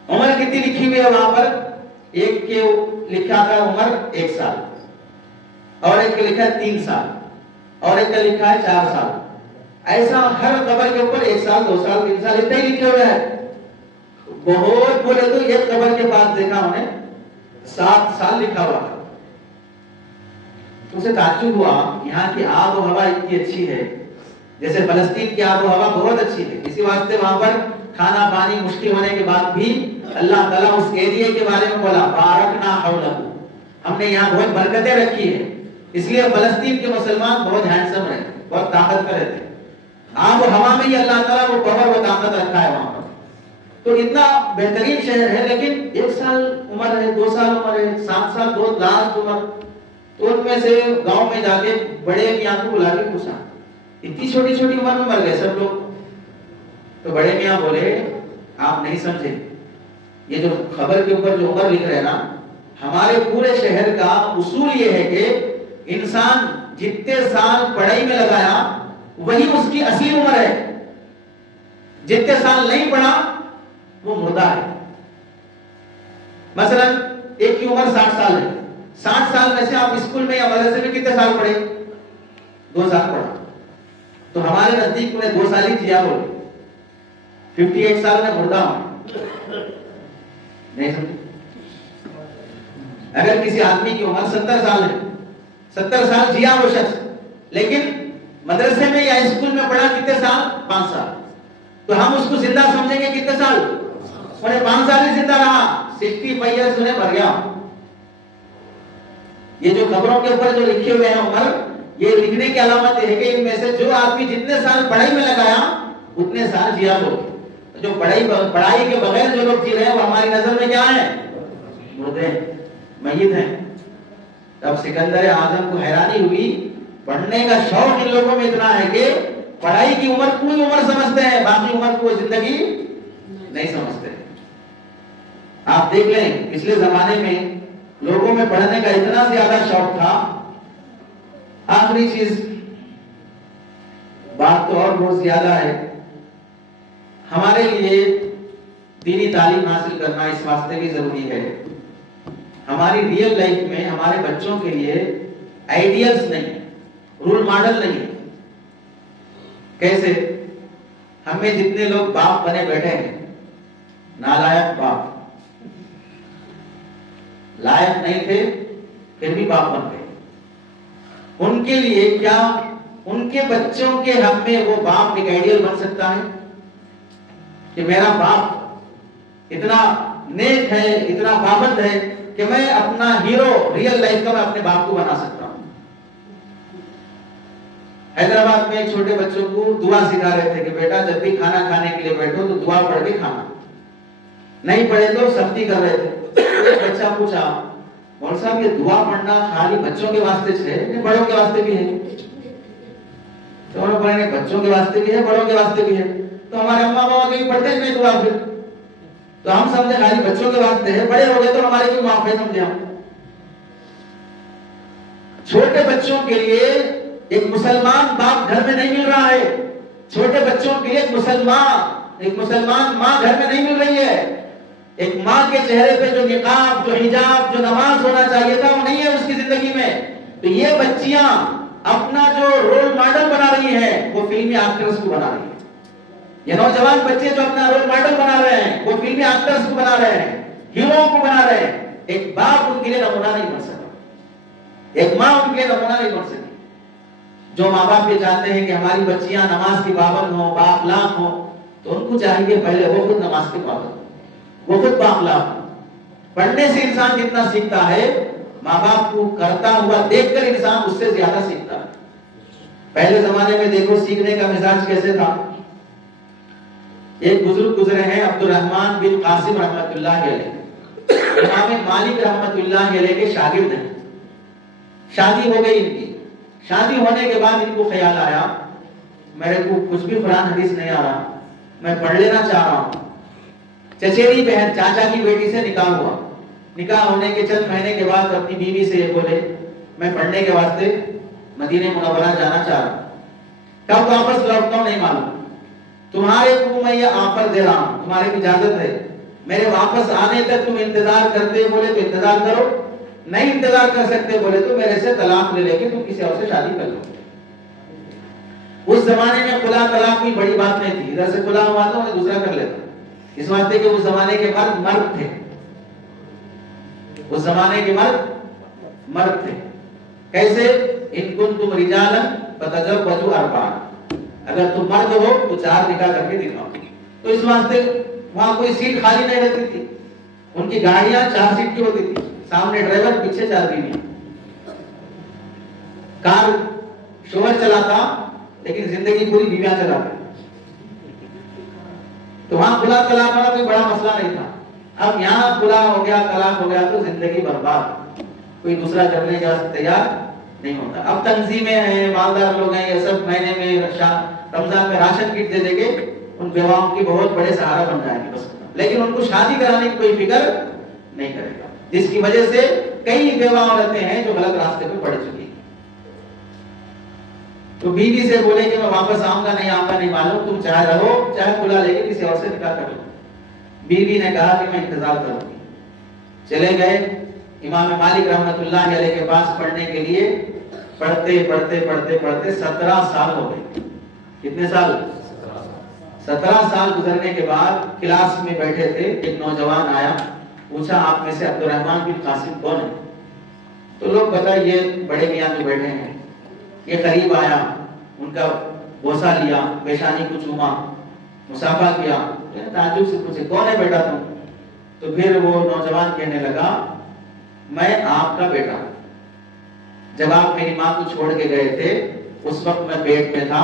عمر کتنی لکھی ہوئی ہے وہاں پر؟ ایک کے لکھا تھا عمر 1 سال، اور ایک کا لکھا ہے 3 سال، اور ایک کا لکھا ہے 4 سال. ایسا ہر قبر کے اوپر 1 سال، 2 سال، 3 سال اتنے ہی لکھے ہوئے ہیں. بہت بولے تو ایک قبر کے پاس دیکھا انہیں 7 سال لکھا ہوا تھا. اسے تعجب ہوا، یہاں کی آب و ہوا اتنی اچھی ہے، جیسے فلسطین کی آب و ہوا بہت اچھی ہے. اسی واسطے وہاں پر کھانا پانی مشکل ہونے کے بعد بھی اللہ تعالیٰ اس ایریے کے بارے میں بولا بارکنا حولہ، ہم نے یہاں بہت برکتیں رکھی ہے. اس لیے فلسطین کے مسلمان بہت ہینڈسم رہتے، بہت طاقت میں رہتے. آب و ہوا میں ہی اللہ تعالیٰ وہ پاور و طاقت رکھا ہے وہاں پر. تو اتنا بہترین شہر ہے، لیکن 1 سال عمر ہے، 2 سال عمر ہے، 7 سال 2 لاسٹ عمر. تو ان میں سے گاؤں میں جا کے بڑے میاں کو بلا کے پوچھا، اتنی چھوٹی چھوٹی عمر میں مر گئے سب لوگ. تو بڑے میاں بولے آپ نہیں سمجھے، یہ جو خبر کے اوپر جو عمر لکھ رہے ہیں نا، ہمارے پورے شہر کا اصول یہ ہے کہ انسان جتنے سال پڑھائی میں لگایا وہی اس کی اصلی عمر ہے. جتنے سال نہیں پڑھا وہ مردہ ہے. مثلا ایک کی عمر 60 سال ہے، 60 سال میں سے آپ اسکول میں یا مدرسے میں کتنے سال پڑھے؟ 2 سال پڑھا. تو ہمارے نزدیک انہیں 2 سال ہی جیا بولے. 58 سال میں مردہ ہوں. نہیں سمجھے؟ اگر کسی آدمی کی عمر 70 سال ہے، 70 سال جیا وہ شخص، لیکن مدرسے میں یا اسکول میں پڑھا کتنے سال؟ 5 سال. تو ہم اس کو زندہ سمجھیں گے کتنے سال؟ انہیں 5 سال ہی زندہ رہا, 65 ایئرس انہیں بھر گیا. یہ جو خبروں کے اوپر جو لکھے ہوئے ہیں عمر, یہ لکھنے کی علامت ہے کہ ان میں سے جو آدمی جتنے سال پڑھائی میں لگایا اتنے سال جیا لوگ. جو پڑھائی کے بغیر جو لوگ جی رہے ہیں وہ ہماری نظر میں کیا ہیں؟ مردے, میت ہیں. تب سکندر اعظم کو حیرانی ہوئی, پڑھنے کا شوق ان لوگوں میں اتنا ہے کہ پڑھائی کی عمر کوئی عمر سمجھتے ہیں, باقی عمر کو زندگی نہیں سمجھتے. آپ دیکھ لیں پچھلے زمانے میں لوگوں میں پڑھنے کا اتنا زیادہ شوق تھا. آخری چیز بات تو اور بہت زیادہ ہے, ہمارے لیے دینی تعلیم حاصل کرنا اس واسطے بھی ضروری ہے. ہماری ریئل لائف میں ہمارے بچوں کے لیے آئیڈیلز نہیں, رول ماڈل نہیں. کیسے؟ ہمیں جتنے لوگ باپ بنے بیٹھے ہیں, نالائق باپ, لائق نہیں تھے پھر بھی باپ بن گئے. ان کے لیے کیا ان کے بچوں کے حق میں وہ باپ ایک آئیڈیل بن سکتا ہے کہ میرا باپ اتنا نیک ہے, اتنا پابند ہے کہ میں اپنا ہیرو ریئل لائف کا میں اپنے باپ کو بنا سکتا ہوں. حیدرآباد میں چھوٹے بچوں کو دعا سکھا رہے تھے کہ بیٹا جب بھی کھانا کھانے کے لیے بیٹھو تو دعا پڑھ کے کھانا, نہیں پڑھے تو سختی کر رہے تھے. ایک بچہ پوچھا, مولوی صاحب یہ دعا پڑھنا خالی بچوں کے واسطے ہے, بڑوں کے واسطے بھی ہے؟ تو انہوں نے بولا بچوں کے واسطے بھی ہے, بڑوں کے واسطے بھی ہے. تو ہمارے اماں بابا کے بھی پڑھتے ہیں دعا, پھر تو ہم سمجھے خالی بچوں کے واسطے ہے, بڑے ہو گئے تو ہمارے کیوں معاف ہے, سمجھے ہم. چھوٹے بچوں کے لیے ایک مسلمان باپ گھر میں نہیں مل رہا ہے, چھوٹے بچوں کے لیے ایک مسلمان ماں گھر میں نہیں مل رہی ہے. ایک ماں کے چہرے پہ جو نقاب, جو حجاب, جو نماز ہونا چاہیے تھا وہ نہیں ہے اس کی زندگی میں. تو یہ بچیاں اپنا جو رول ماڈل بنا رہی ہیں وہ فلمی ایکٹرز کو بنا رہی ہیں. یہ نوجوان بچے جو اپنا رول ماڈل بنا رہے ہیں وہ فلمی ایکٹرز کو بنا رہے ہیں, ہیرو کو بنا رہے ہیں. ایک باپ ان کے لیے نمونہ نہیں بن سکا, ایک ماں ان کے لیے نمونہ نہیں بن سکی. جو ماں باپ یہ چاہتے ہیں کہ ہماری بچیاں نماز کی پابند ہوں, بااخلاق ہوں, تو ان کو چاہیے پہلے وہ خود نماز کی پابند, وہ خود بااخلاق. پڑھنے سے انسان جتنا سیکھتا ہے, ماں باپ کو کرتا ہوا دیکھ کر انسان اس سے زیادہ سیکھتا ہے. پہلے زمانے میں دیکھو سیکھنے کا مزاج کیسے تھا. ایک بزرگ گزرے ہیں عبد الرحمن بن قاسم رحمۃ اللہ علیہ, امام مالک رحمۃ اللہ علیہ کے شاگرد ہیں. شادی ہو گئی ان کی. شادی ہونے کے بعد ان کو خیال آیا میرے کو کچھ بھی قرآن حدیث نہیں آ رہا, میں پڑھ لینا چاہ رہا ہوں. چچیری بہن چاچا کی بیٹی سے نکاح ہوا. نکاح ہونے کے چند مہینے کے بعد اپنی بیوی سے یہ بولے میں پڑھنے کے واسطے مدینہ منورہ جانا چاہ رہا ہوں, کب واپس لوٹتا ہوں نہیں معلوم. تمہارے کو میں یہ آفر دے رہا ہوں, تمہاری اجازت ہے, میرے واپس آنے تک تم انتظار کرتے بولے تو انتظار کرو, نہیں انتظار کر سکتے بولے تو میرے سے طلاق لے لے کے تم کسی اور سے شادی کر لو. اس زمانے میں خلا طلاق کوئی بڑی بات نہیں تھی, ادھر سے خلا ہوا تو دوسرا کر لیتا, اس واسطے کہ اس زمانے کے مرد تھے, اس زمانے کے مرد تھے. کیسے؟ ان کنتم رجالا فتزوجوا اربعا, اگر تم مرد ہو تو 4 نکاح کر کے دکھاؤ. تو اس واسطے وہاں کوئی سیٹ خالی نہیں رہتی تھی. ان کی گاڑیاں 4 سیٹ کی ہوتی تھی, سامنے ڈرائیور پیچھے 4 بیویاں. کار شوہر چلاتا لیکن زندگی پوری بیویاں چلاتے. تو وہاں خلا طلاق والا کوئی بڑا مسئلہ نہیں تھا. اب یہاں خلا ہو گیا, طلاق ہو گیا تو زندگی برباد, کوئی دوسرا کرنے کے واسطے تیار نہیں ہوتا. اب تنظیمیں ہیں, مالدار لوگ ہیں, یہ سب مہینے میں رمضان میں راشن کٹ دے دے کے ان بیواؤں کی بہت بڑے سہارا بن جائیں گے بس, لیکن ان کو شادی کرانے کی کوئی فکر نہیں کرے گا, جس کی وجہ سے کئی بیوہ عورتیں ہیں جو غلط راستے پہ پڑ چکی ہیں. تو بیوی سے بولے کہ میں واپس آؤں گا نہیں آؤں گا نہیں معلوم, تم چاہے رہو چاہے کھلا لے کے کسی اور سے نکاح کر لو. بیوی نے کہا کہ میں انتظار کروں گی. چلے گئے امام مالک رحمۃ اللہ علیہ کے پاس پڑھنے کے لیے. پڑھتے پڑھتے پڑھتے پڑھتے 17 سال ہو گئے. کتنے سال؟ 17 سال گزرنے کے بعد کلاس میں بیٹھے تھے, ایک نوجوان آیا, پوچھا آپ میں سے عبد الرحمن بن قاسم کون ہے؟ تو لوگ بتائیں یہ بڑے میاں جو بیٹھے ہیں. یہ قریب آیا, ان کا بوسہ لیا، پیشانی کو چوما، مصافحہ کیا. تعجب سے پوچھے کون ہے بیٹا تم؟ تو پھر وہ نوجوان کہنے لگا میں آپ کا بیٹا ہوں. جب آپ میری ماں کو چھوڑ کے گئے تھے اس وقت میں پیٹ میں تھا.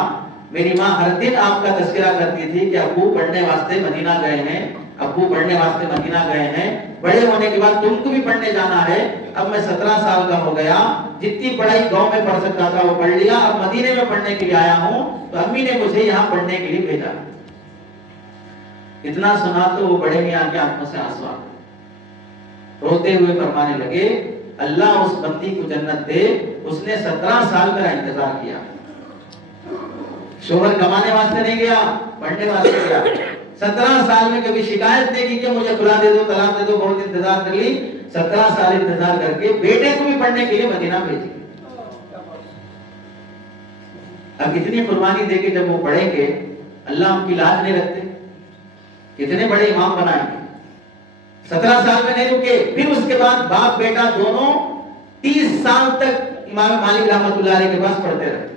میری ماں ہر دن آپ کا تذکرہ کرتی تھی کہ ابو پڑھنے واسطے مدینہ گئے ہیں، ابو پڑھنے واسطے مدینہ گئے ہیں، بڑے ہونے کے بعد تم کو بھی پڑھنے جانا ہے. اب میں 17 سال کا ہو گیا، جتنی پڑھائی گاؤں میں پڑھ سکتا تھا وہ پڑھ لیا، اب مدینے میں پڑھنے کے لیے آیا ہوں تو امی نے مجھے یہاں پڑھنے کے لیے بھیجا. اتنا سنا تو وہ بڑے میاں کی آنکھوں سے آنسو آ گئے. روتے ہوئے فرمانے لگے اللہ اس بندی کو جنت دے، اس نے 17 سال میرا انتظار کیا. شوہر کمانے واسطے نہیں گیا، پڑھنے واسطے گیا. 17 سال میں کبھی شکایت نہیں کی کہ مجھے کھلا دے دو، طلاق دے دو، بہت انتظار کر لی. 17 سال انتظار کر کے بیٹے کو بھی پڑھنے کے لیے مدینہ بھیجی. اب اتنی قربانی دے کے جب وہ پڑھیں گے اللہ ان کی لاج نہیں رکھتے. کتنے بڑے امام بنائیں گے. 17 سال میں نہیں رکے، پھر اس کے بعد باپ بیٹا دونوں 30 سال تک امام مالک رحمۃ اللہ علیہ کے پاس پڑھتے رہے.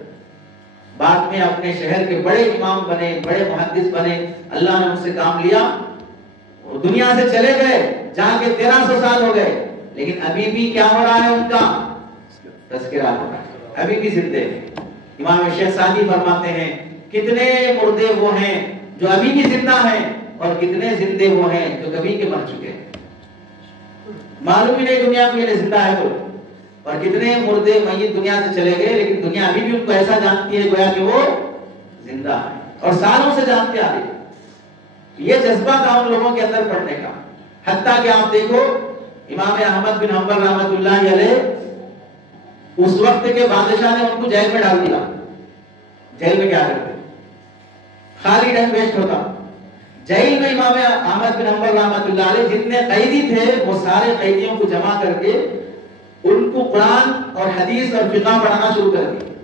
بعد میں اپنے شہر کے بڑے امام بنے، بڑے محدث بنے. اللہ نے ان سے کام لیا، وہ دنیا سے چلے گئے، جا کے 1300 سال ہو گئے، لیکن ابھی بھی کیا ہو رہا ہے؟ ان کا تذکرہ ہو رہا ہے، ابھی بھی زندے ہیں. امام شیخ سعدی فرماتے ہیں کتنے مردے وہ ہیں جو ابھی بھی زندہ ہیں اور کتنے زندے وہ ہیں جو کبھی کے مر چکے ہیں. معلوم ہی نہیں دنیا کو یہ زندہ ہے وہ. اور کتنے مردے میت دنیا سے چلے گئے لیکن دنیا ابھی بھی ان کو ایسا جانتی ہے گویا کہ وہ زندہ ہے اور سالوں سے جانتے آ رہے. یہ جذبہ تھا ان لوگوں کے اندر پڑھنے کا. حتیٰ کہ آپ دیکھو امام احمد بن حنبل رحمۃ اللہ علیہ اس وقت کے بادشاہ نے ان کو جیل میں ڈال دیا. جیل میں کیا کرتے؟ خالی ٹائم ویسٹ ہوتا. جیل میں امام احمد بن حنبل رحمۃ اللہ علیہ جتنے قیدی تھے وہ سارے قیدیوں کو جمع کر کے ان کو قرآن اور حدیث اور فقہ پڑھانا شروع کر دیا.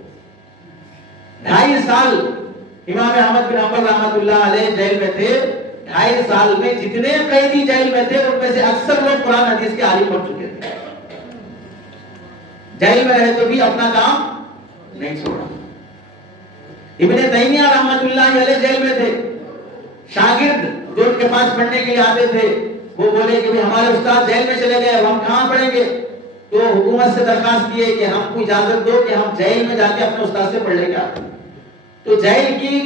2.5 سال امام احمد بن حنبل رحمۃ اللہ علیہ جیل میں تھے. 2.5 سال میں جتنے قیدی جیل میں تھے ان میں سے اکثر لوگ قرآن حدیث کے عالم بن چکے تھے. جیل میں رہے تو بھی اپنا کام نہیں چھوڑا. ابن تیمیہ رحمۃ اللہ علیہ جیل میں تھے. شاگرد جو ان کے پاس پڑھنے کے لیے آتے تھے وہ بولے کہ ہمارے استاد جیل میں چلے گئے، ہم کہاں پڑھیں گے؟ تو حکومت سے درخواست کیے کہ ہم کو اجازت دو کہ ہم جیل میں جا کے اپنے استاد سے پڑھ لیں گے. تو جیل کی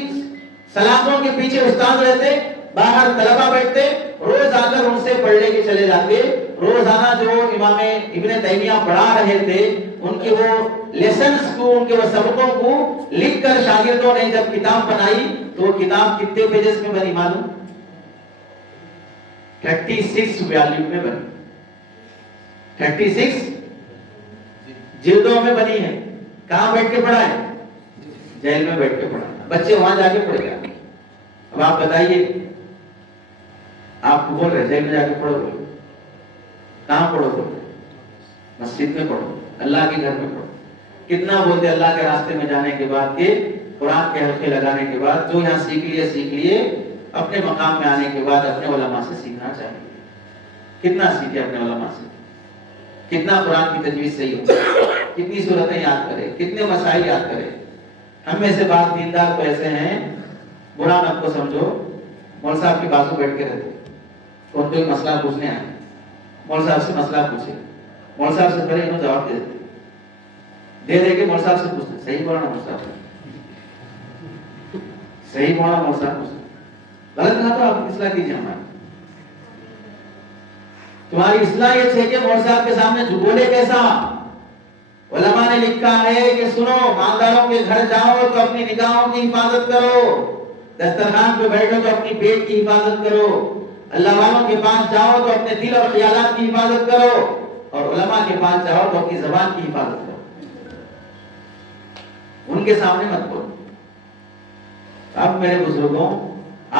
سلاخوں کے پیچھے استاد رہتے، باہر طلبہ بیٹھتے، روز آ کر ان سے پڑھ لے کے چلے جاتے. روزانہ جو امام ابن تیمیہ پڑھا رہے تھے ان کے وہ لیسنز کو، ان کے وہ سبقوں کو لکھ کر شاگردوں نے جب کتاب بنائی تو وہ کتاب کتنے پیجز میں بنی معلوم؟ 36 والیوم میں بنی. 36 جلدوں میں بنی ہے. کہاں بیٹھ کے پڑھا ہے؟ جیل میں بیٹھ کے پڑھا. بچے وہاں جا کے پڑھ گئے. اب آپ بتائیے، آپ بول رہے جیل میں جا کے پڑھو، کہاں پڑھو؟ مسجد میں پڑھو، اللہ کے گھر میں پڑھو. کتنا بولتے اللہ کے راستے میں جانے کے بعد کہ قرآن کے حلقے لگانے کے بعد جو یہاں سیکھ لیے اپنے مقام میں آنے کے بعد اپنے علماء سے سیکھنا چاہیے. کتنا سیکھے اپنے علماء سے، کتنا قرآن کی تجویز صحیح ہو، کتنی سورتیں یاد کرے، کتنے مسائل یاد کرے. ہم میں سے بعض دیندار تو ایسے ہیں، برا مت کو سمجھو، مول صاحب کے بازو بیٹھ کے رہتے، کون کوئی مسئلہ پوچھنے آئے، مول صاحب سے مسئلہ پوچھے، مول صاحب سے پہلے انہوں جواب دے کے مول صاحب سے پوچھتے صحیح بولا نا مول صاحب، صحیح بولا مول صاحب پوچھتے، غلط کہا تو آپ اصلاح کیجیے. ہماری تمہاری اصلاح یہ ہے کہ مول صاحب کے سامنے بولے کیسا. علماء نے لکھا ہے کہ سنو، مالداروں کے گھر جاؤ تو اپنی نگاہوں کی حفاظت کرو، دسترخوان پہ بیٹھو تو اپنی پیٹ کی حفاظت کرو، اللہ والوں کے پاس جاؤ تو اپنے دل اور خیالات کی حفاظت کرو، اور علماء کے پاس جاؤ تو اپنی زبان کی حفاظت کرو. ان کے سامنے مت بولو. اب میرے بزرگوں،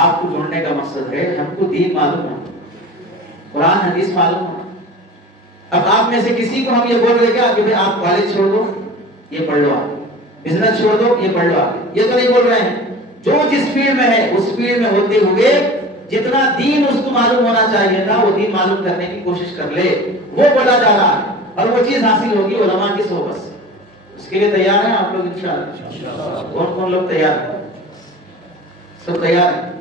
آپ کو جوڑنے کا مقصد ہے ہم کو دین معلوم ہو، قرآن حدیث معلوم ہو. اب آپ میں سے کسی کو ہم یہ بول رہے کیا کہ آپ کالج چھوڑ دو یہ پڑھ لو، آپ بزنس چھوڑ دو یہ پڑھ لو، آپ یہ تو نہیں بول رہے ہیں. جو جس فیلڈ میں ہے اس فیلڈ میں ہوتے ہوئے جتنا دین اس کو معلوم ہونا چاہیے تھا وہ دین معلوم کرنے کی کوشش کر لے، وہ بولا جا رہا ہے. اور وہ چیز حاصل ہوگی علماء کی صحبت سے. اس کے لیے تیار ہیں آپ لوگ انشاءاللہ؟ کون کون لوگ تیار ہیں؟ سب تیار ہیں؟